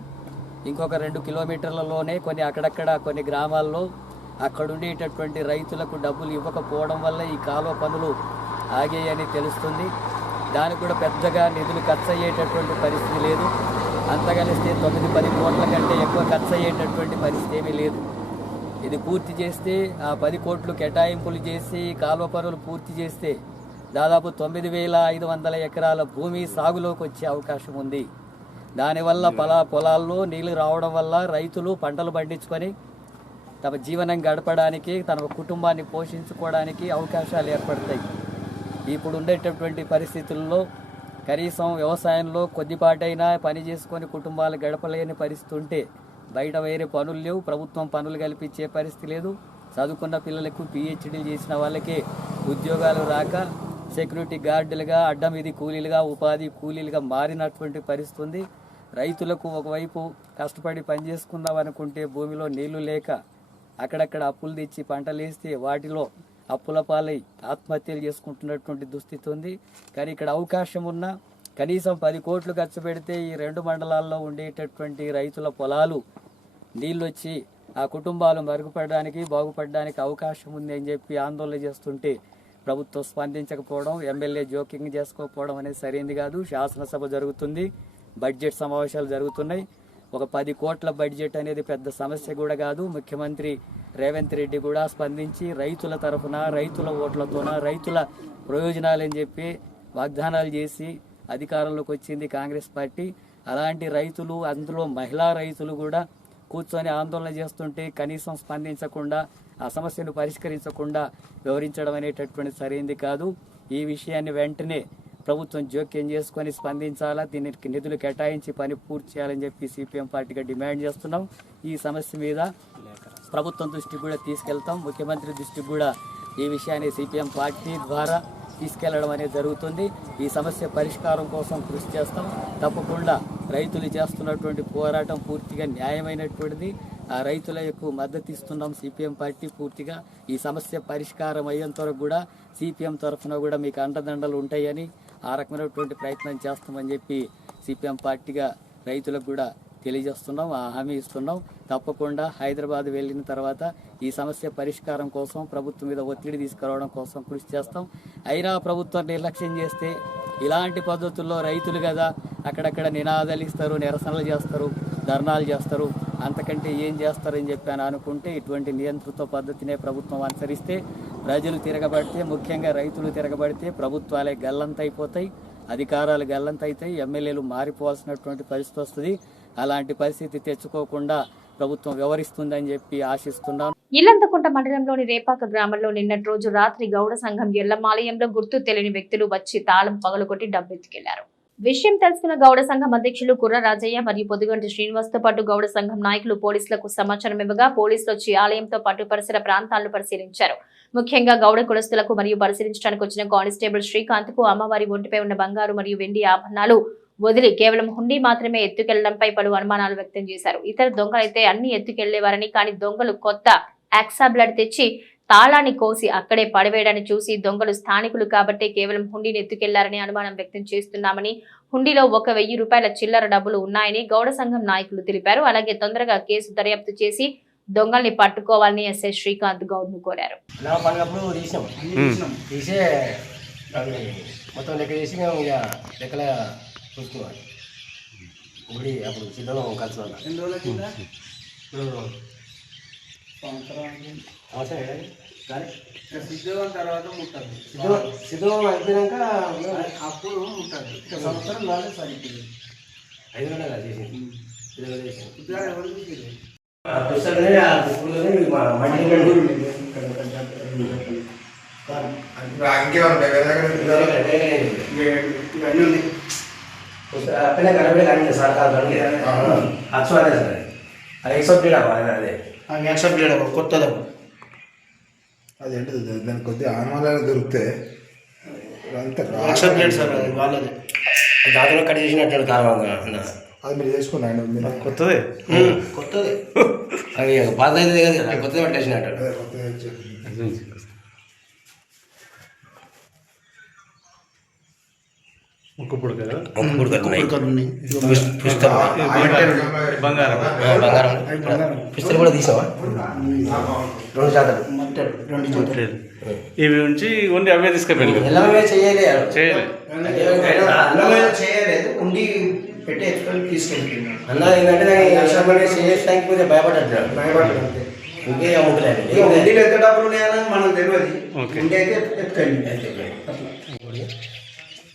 ఇంకొక 2 కిలోమీటర్లలోనే అక్కడక్కడ కొన్ని గ్రామాల్లో అక్కడ ఉండేటటువంటి రైతులకు డబ్బులు ఇవ్వకపోవడం వల్ల ఈ కాలువ పనులు ఆగాయని తెలుస్తుంది. దానికి కూడా పెద్దగా నిధులు ఖర్చు అయ్యేటటువంటి పరిస్థితి లేదు. అంతగలిస్తే 9-10 కోట్ల కంటే ఎక్కువ ఖర్చు అయ్యేటటువంటి పరిస్థితి ఏమీ లేదు. ఇది పూర్తి చేస్తే, ఆ 10 కోట్లు కేటాయింపులు చేసి కాలువ పనులు పూర్తి చేస్తే దాదాపు 9,500 ఎకరాల భూమి సాగులోకి వచ్చే అవకాశం ఉంది. దానివల్ల పొలాల్లో నీళ్లు రావడం వల్ల రైతులు పంటలు పండించుకొని తమ జీవనం గడపడానికి, తన కుటుంబాన్ని పోషించుకోవడానికి అవకాశాలు ఏర్పడతాయి. ఇప్పుడు ఉండేటటువంటి పరిస్థితుల్లో కనీసం వ్యవసాయంలో కొద్దిపాటైనా పని చేసుకొని కుటుంబాలు గడపలేని పరిస్థితి ఉంటే బయట వేరే పనులు లేవు, ప్రభుత్వం పనులు కల్పించే పరిస్థితి లేదు. చదువుకున్న పిల్లలకు పిహెచ్డీలు చేసిన వాళ్ళకి ఉద్యోగాలు రాక సెక్యూరిటీ గార్డులుగా, అడ్డమీది కూలీలుగా, ఉపాధి కూలీలుగా మారినటువంటి పరిస్థితి ఉంది. రైతులకు ఒకవైపు కష్టపడి పని చేసుకుందాం అనుకుంటే భూమిలో నీళ్లు లేక అక్కడక్కడ అప్పులు తెచ్చి పంటలు వేస్తే వాటిలో అప్పుల పాలై ఆత్మహత్యలు చేసుకుంటున్నటువంటి దుస్థితి ఉంది. కానీ ఇక్కడ అవకాశం ఉన్నా కనీసం 10 కోట్లు ఖర్చు పెడితే ఈ 2 మండలాల్లో ఉండేటటువంటి రైతుల పొలాలు నీళ్ళు వచ్చి ఆ కుటుంబాలు మరుగుపడడానికి, బాగుపడడానికి అవకాశం ఉంది అని చెప్పి ఆందోళన చేస్తుంటే ప్రభుత్వం స్పందించకపోవడం, ఎమ్మెల్యే జోక్యం చేసుకోకపోవడం అనేది సరైనది కాదు. శాసనసభ జరుగుతుంది, బడ్జెట్ సమావేశాలు జరుగుతున్నాయి. ఒక 10 కోట్ల బడ్జెట్ అనేది పెద్ద సమస్య కూడా కాదు. ముఖ్యమంత్రి రేవంత్ రెడ్డి కూడా స్పందించి రైతుల తరఫున, రైతుల ఓట్లతోన, రైతుల ప్రయోజనాలని చెప్పి వాగ్దానాలు చేసి అధికారంలోకి వచ్చింది కాంగ్రెస్ పార్టీ. అలాంటి రైతులు, అందులో మహిళా రైతులు కూడా కూర్చొని ఆందోళన చేస్తుంటే కనీసం స్పందించకుండా, ఆ సమస్యను పరిష్కరించకుండా వివరించడం అనేటటువంటి సరైనది కాదు. ఈ విషయాన్ని వెంటనే ప్రభుత్వం జోక్యం చేసుకొని స్పందించాలా, దీనికి నిధులు కేటాయించి పని పూర్తి చేయాలని చెప్పి సిపిఎం పార్టీగా డిమాండ్ చేస్తున్నాం. ఈ సమస్య మీద ప్రభుత్వం దృష్టికి కూడా తీసుకెళ్తాం, ముఖ్యమంత్రి దృష్టికి కూడా ఈ విషయాన్ని సిపిఎం పార్టీ ద్వారా తీసుకెళ్లడం అనేది జరుగుతుంది. ఈ సమస్య పరిష్కారం కోసం కృషి చేస్తాం. తప్పకుండా రైతులు చేస్తున్నటువంటి పోరాటం పూర్తిగా న్యాయమైనటువంటిది. ఆ రైతులకు మద్దతు ఇస్తున్నాం సిపిఎం పార్టీ పూర్తిగా. ఈ సమస్య పరిష్కారం అయ్యేంత వరకు కూడా సిపిఎం తరఫున కూడా మీకు అండదండలు ఉంటాయని, ఆ రకమైనటువంటి ప్రయత్నం చేస్తామని చెప్పి సిపిఎం పార్టీగా రైతులకు కూడా తెలియజేస్తున్నాం, ఆ హామీ ఇస్తున్నాం. తప్పకుండా హైదరాబాద్ వెళ్ళిన తర్వాత ఈ సమస్య పరిష్కారం కోసం ప్రభుత్వం మీద ఒత్తిడి తీసుకురావడం కోసం కృషి చేస్తాం. అయినా ప్రభుత్వం నిర్లక్ష్యం చేస్తే ఇలాంటి పద్ధతుల్లో రైతులు కదా అక్కడక్కడ నినాదాలు ఇస్తారు, నిరసనలు చేస్తారు, ధర్నాలు చేస్తారు, అంతకంటే ఏం చేస్తారని చెప్పి అని అనుకుంటే ఇటువంటి నియంత్రిత పద్ధతినే ప్రభుత్వం అనుసరిస్తే ప్రజలు తిరగబడితే, ముఖ్యంగా రైతులు తిరగబడితే ప్రభుత్వాలే గల్లంతైపోతాయి, అధికారాలు గల్లంతైతాయి, ఎమ్మెల్యేలు మారిపోవాల్సినటువంటి పరిస్థితి వస్తుంది. అలాంటి పరిస్థితి తెచ్చుకోకుండా ప్రభుత్వం వ్యవహరిస్తుందని చెప్పి ఆశిస్తున్నాం. ఇల్లంతకుంట మండలంలోని రేపాక గ్రామంలో నిన్నటి రోజు రాత్రి గౌడ సంఘం ఎల్లమాలయంలో గుర్తు తెలియని వ్యక్తులు వచ్చి తాళం పగలగొట్టి డబ్బెత్తుకెళ్లారు. విషయం తెలుసుకున్న గౌడ సంఘం అధ్యక్షులు కుర్ర రాజయ్య మరియు పొదుగంటి శ్రీనివాస్ తో పాటు గౌడ సంఘం నాయకులు పోలీసులకు సమాచారం ఇవ్వగా పోలీసులు వచ్చి ఆలయంతో పాటు పరిసర ప్రాంతాలను పరిశీలించారు. ముఖ్యంగా గౌడ కులస్తులకు మరియు పరిశీలించడానికి వచ్చిన కానిస్టేబుల్ శ్రీకాంత్ కు అమ్మవారి ఒంటిపై ఉన్న బంగారు మరియు వెండి ఆభరణాలు వదిలి కేవలం హుండీ మాత్రమే ఎత్తుకెళ్లడంపై పలు అనుమానాలు వ్యక్తం చేశారు. ఇతర దొంగలైతే అన్ని ఎత్తుకెళ్లేవారని, కానీ దొంగలు కొత్త యాక్సాబ్లడ్ తెచ్చి తాళాన్ని కోసి అక్కడే పడవేయడాన్ని చూసి దొంగలు స్థానికులు కాబట్టి కేవలం హుండీని ఎత్తుకెళ్లారని అనుమానం వ్యక్తం చేస్తున్నామని, హుండీలో 1,000 రూపాయల చిల్లర డబ్బులు ఉన్నాయని గౌడ సంఘం నాయకులు తెలిపారు. అలాగే తొందరగా కేసు దర్యాప్తు చేసి దొంగల్ని పట్టుకోవాలని ఎస్ఐ శ్రీకాంత్ గౌడ్ ను కోరారు. చూసుకోవాలి గుడి అప్పుడు సిద్ధంలో కలిసి సిద్ధం తర్వాత ముట్టదు, సిద్ధం అయిపోయినాక అప్పుడు ముట్టదు. సంవత్సరం నాలుగు సరిపోయింది, 5 నెలలు కదా చేసింది. ఎవరు చూసి अपने घर में गाड़ी सरकार बन गया अच्छा है सर अरे 100 प्लेट हमारे अरे 100 ప్లేట్ కొత్తది. అదేంటి దానికి కొద్దిగా ఆనవాళ్ళు దొరికితే 100 ప్లేట్ సార్ అది వాళ్ళది. దాంట్లో కట్ చేసినట్టు కారణంగా అది మీరు చేసుకున్నాండి. కొత్తది అది పాత అయితే కదా, కొత్తది పట్టేసినట్టు. పిస్తలు కూడా తీసావా? 2 జాతలు ఇవి నుంచి ఓన్లీ అవే తీసుకెళ్ళి ఎల్లమే చేయలేదు. కుండి పెట్టి ఎత్తుకొని తీసుకెళ్ళిపోయింది అన్న. ఏంటంటే చేయడానికి కొంచెం భయపడ్డాడు. ఇంకే అమ్ముకోలేదు. ఎంత డబ్బులు ఉన్నాయని మనకు తెలియదు. కుండి అయితే ఎత్తుకెళ్ళి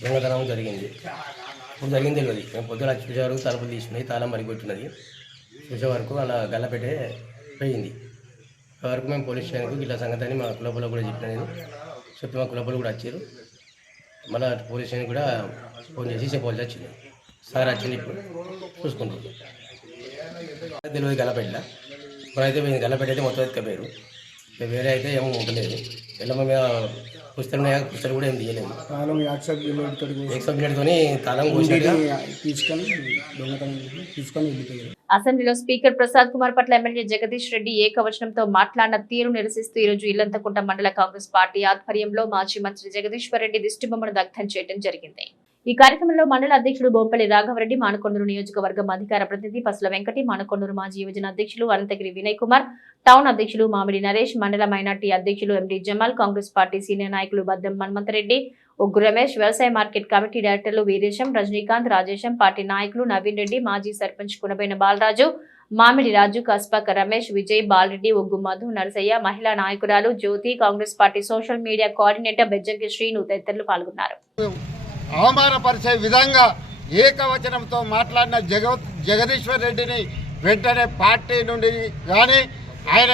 దొంగతనం జరిగింది. ఇప్పుడు జరిగింది తెలియదు. మేము పొద్దున చూసే వరకు తలుపులు తీసుకుని తాళం మరిగొట్టినది. చూసే వరకు అలా గల్లపెట్టే పోయింది. వరకు మేము పోలీస్ స్టేషన్కు ఇట్లా సంగతి అని మా కులబులో కూడా చెప్పినది చెప్తే మా కులబులు కూడా వచ్చారు. మళ్ళీ పోలీస్ స్టేషన్ కూడా ఫోన్ చేసి పోలీసు వచ్చింది. సార్ వచ్చింది, ఇప్పుడు చూసుకుంటాం. తెలియదు గల్లపేటలో ఇప్పుడైతే గల్లపేట అయితే మొత్తం ఎత్తుకపోయారు. వేరే అయితే ఏమో ఉండలేదు. ఎల్లమ్మ మీద పుస్తకాలు కూడా ఏం తీయలేదు. ఎక్సబ్లేట్తో తాళం తీసుకొని అసెంబ్లీలో స్పీకర్ ప్రసాద్ కుమార్ పట్ల ఎమ్మెల్యే జగదీష్ రెడ్డి ఏకవచనంతో మాట్లాడిన తీరు నిరసిస్తూ ఈరోజు ఇల్లంతకుంట మండల కాంగ్రెస్ పార్టీ ఆధ్వర్యంలో మాజీ మంత్రి జగదీశ్వర్ రెడ్డి దిష్టిబొమ్మను దగ్ధం చేయడం జరిగింది. ఈ కార్యక్రమంలో మండల అధ్యక్షుడు బొంపల్లి రాఘవరెడ్డి, మానకొండూరు నియోజకవర్గం అధికార ప్రతినిధి పసుల వెంకటి, మానకొండూరు మాజీ యువజన అధ్యక్షులు అనంతగిరి వినయ్ కుమార్, టౌన్ అధ్యక్షులు మామిడి నరేష్, మండల మైనార్టీ అధ్యక్షులు ఎండి జమాల్, కాంగ్రెస్ పార్టీ సీనియర్ నాయకులు బద్దం మన్మంతరెడ్డి, ఒగ్గు రమేష్, వ్యవసాయ మార్కెట్ కమిటీ డైరెక్టర్లు వీరేశం, రజనీకాంత్, రాజేశం, పార్టీ నాయకులు నవీన్ రెడ్డి, మాజీ సర్పంచ్ కునబైన బాలరాజు, మామిడి రాజు, కస్పాక రమేష్, విజయ్, బాలరెడ్డి, ఒగ్గు మధు, నరసయ్య, మహిళా నాయకురాలు Jyothi, Congress party social media coordinator Bejjanki Srinu తదితరులు పాల్గొన్నారు. అవమానపరిచే విధంగా ఏకవచనంతో మాట్లాడిన జగదీశ్వర్ రెడ్డిని వెంటనే పార్టీ నుండి కానీ ఆయన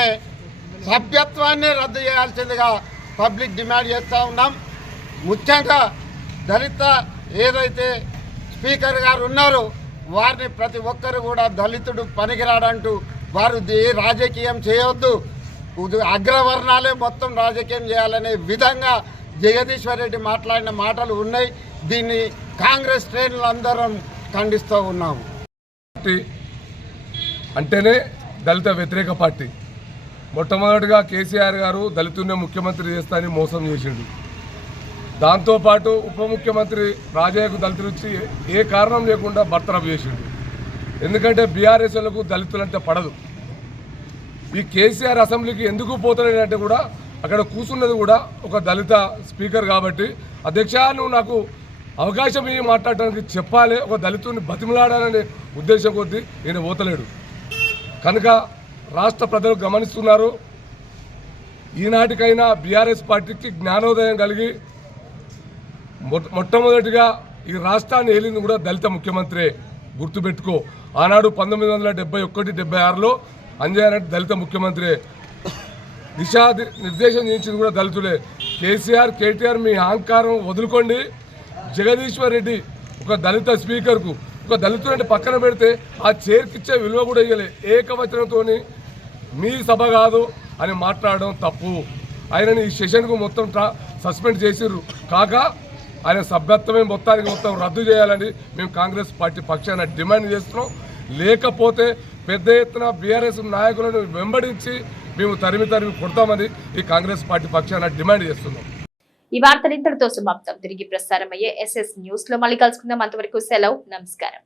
సభ్యత్వాన్ని రద్దు చేయాల్సిందిగా పబ్లిక్ డిమాండ్ చేస్తూ ఉన్నాం. ముఖ్యంగా దళిత ఏదైతే స్పీకర్ గారు ఉన్నారో వారిని ప్రతి ఒక్కరు కూడా దళితుడు పనికిరాడంటూ వారు రాజకీయం చేయవద్దు, అగ్రవర్ణాలే మొత్తం రాజకీయం చేయాలనే విధంగా జగదీశ్వర్ రెడ్డి మాట్లాడిన మాటలు ఉన్నాయి. దీన్ని కాంగ్రెస్ శ్రేణులు అందరం ఖండిస్తూ ఉన్నాము. అంటేనే దళిత వ్యతిరేక పార్టీ. మొట్టమొదటిగా కేసీఆర్ గారు దళితుడిని ముఖ్యమంత్రి చేస్తానని మోసం చేసిండు. దాంతోపాటు ఉప ముఖ్యమంత్రి రాజయ్యకు దళితులు ఏ కారణం లేకుండా బర్తరఫ్ చేసిండు. ఎందుకంటే బీఆర్ఎస్లకు దళితులంటే పడదు. ఈ కేసీఆర్ అసెంబ్లీకి ఎందుకు పోతాడంటే కూడా అక్కడ కూర్చున్నది కూడా ఒక దళిత స్పీకర్ కాబట్టి, అధ్యక్ష నువ్వు నాకు అవకాశం ఇవి మాట్లాడడానికి చెప్పాలి, ఒక దళితుడిని బతిమలాడాలనే ఉద్దేశం కొద్దీ ఈయన పోతలేడు. కనుక రాష్ట్ర ప్రజలు గమనిస్తున్నారు. ఈనాటికైనా బీఆర్ఎస్ పార్టీకి జ్ఞానోదయం కలిగి మొట్టమొదటిగా ఈ రాష్ట్రాన్ని ఏలింది కూడా దళిత ముఖ్యమంత్రి. గుర్తుపెట్టుకో, ఆనాడు 1971-76లో అంజయ్య రెడ్డి దళిత ముఖ్యమంత్రి. దిశా నిర్దేశం చేయించింది కూడా దళితులే. కేసీఆర్, కేటీఆర్ మీ అహంకారం వదులుకోండి. జగదీశ్వర్ రెడ్డి ఒక దళిత స్పీకర్కు ఒక దళితులంటే పక్కన పెడితే ఆ చైర్కిచ్చే విలువ కూడా ఇవ్వలే. ఏకవచనంతో మీ సభ కాదు అని మాట్లాడడం తప్పు. ఆయనని ఈ సెషన్కు మొత్తం సస్పెండ్ చేసిర్రు. కాక ఆయన సభ్యత్వమే మొత్తం రద్దు చేయాలని మేము కాంగ్రెస్ పార్టీ పక్షాన డిమాండ్ చేస్తున్నాం. లేకపోతే పెద్ద ఎత్తున బీఆర్ఎస్ నాయకులను వెంబడించి మేము తరిమి కొడతామని ఈ కాంగ్రెస్ పార్టీ పక్షాన డిమాండ్ చేస్తున్నాం. ఈ వార్తలు ఇంతటితో సమాప్తం. తిరిగి ప్రసారమయ్యే SS న్యూస్ లో మళ్ళీ కలుసుకుందాం. అంతవరకు సెలవు, నమస్కారం.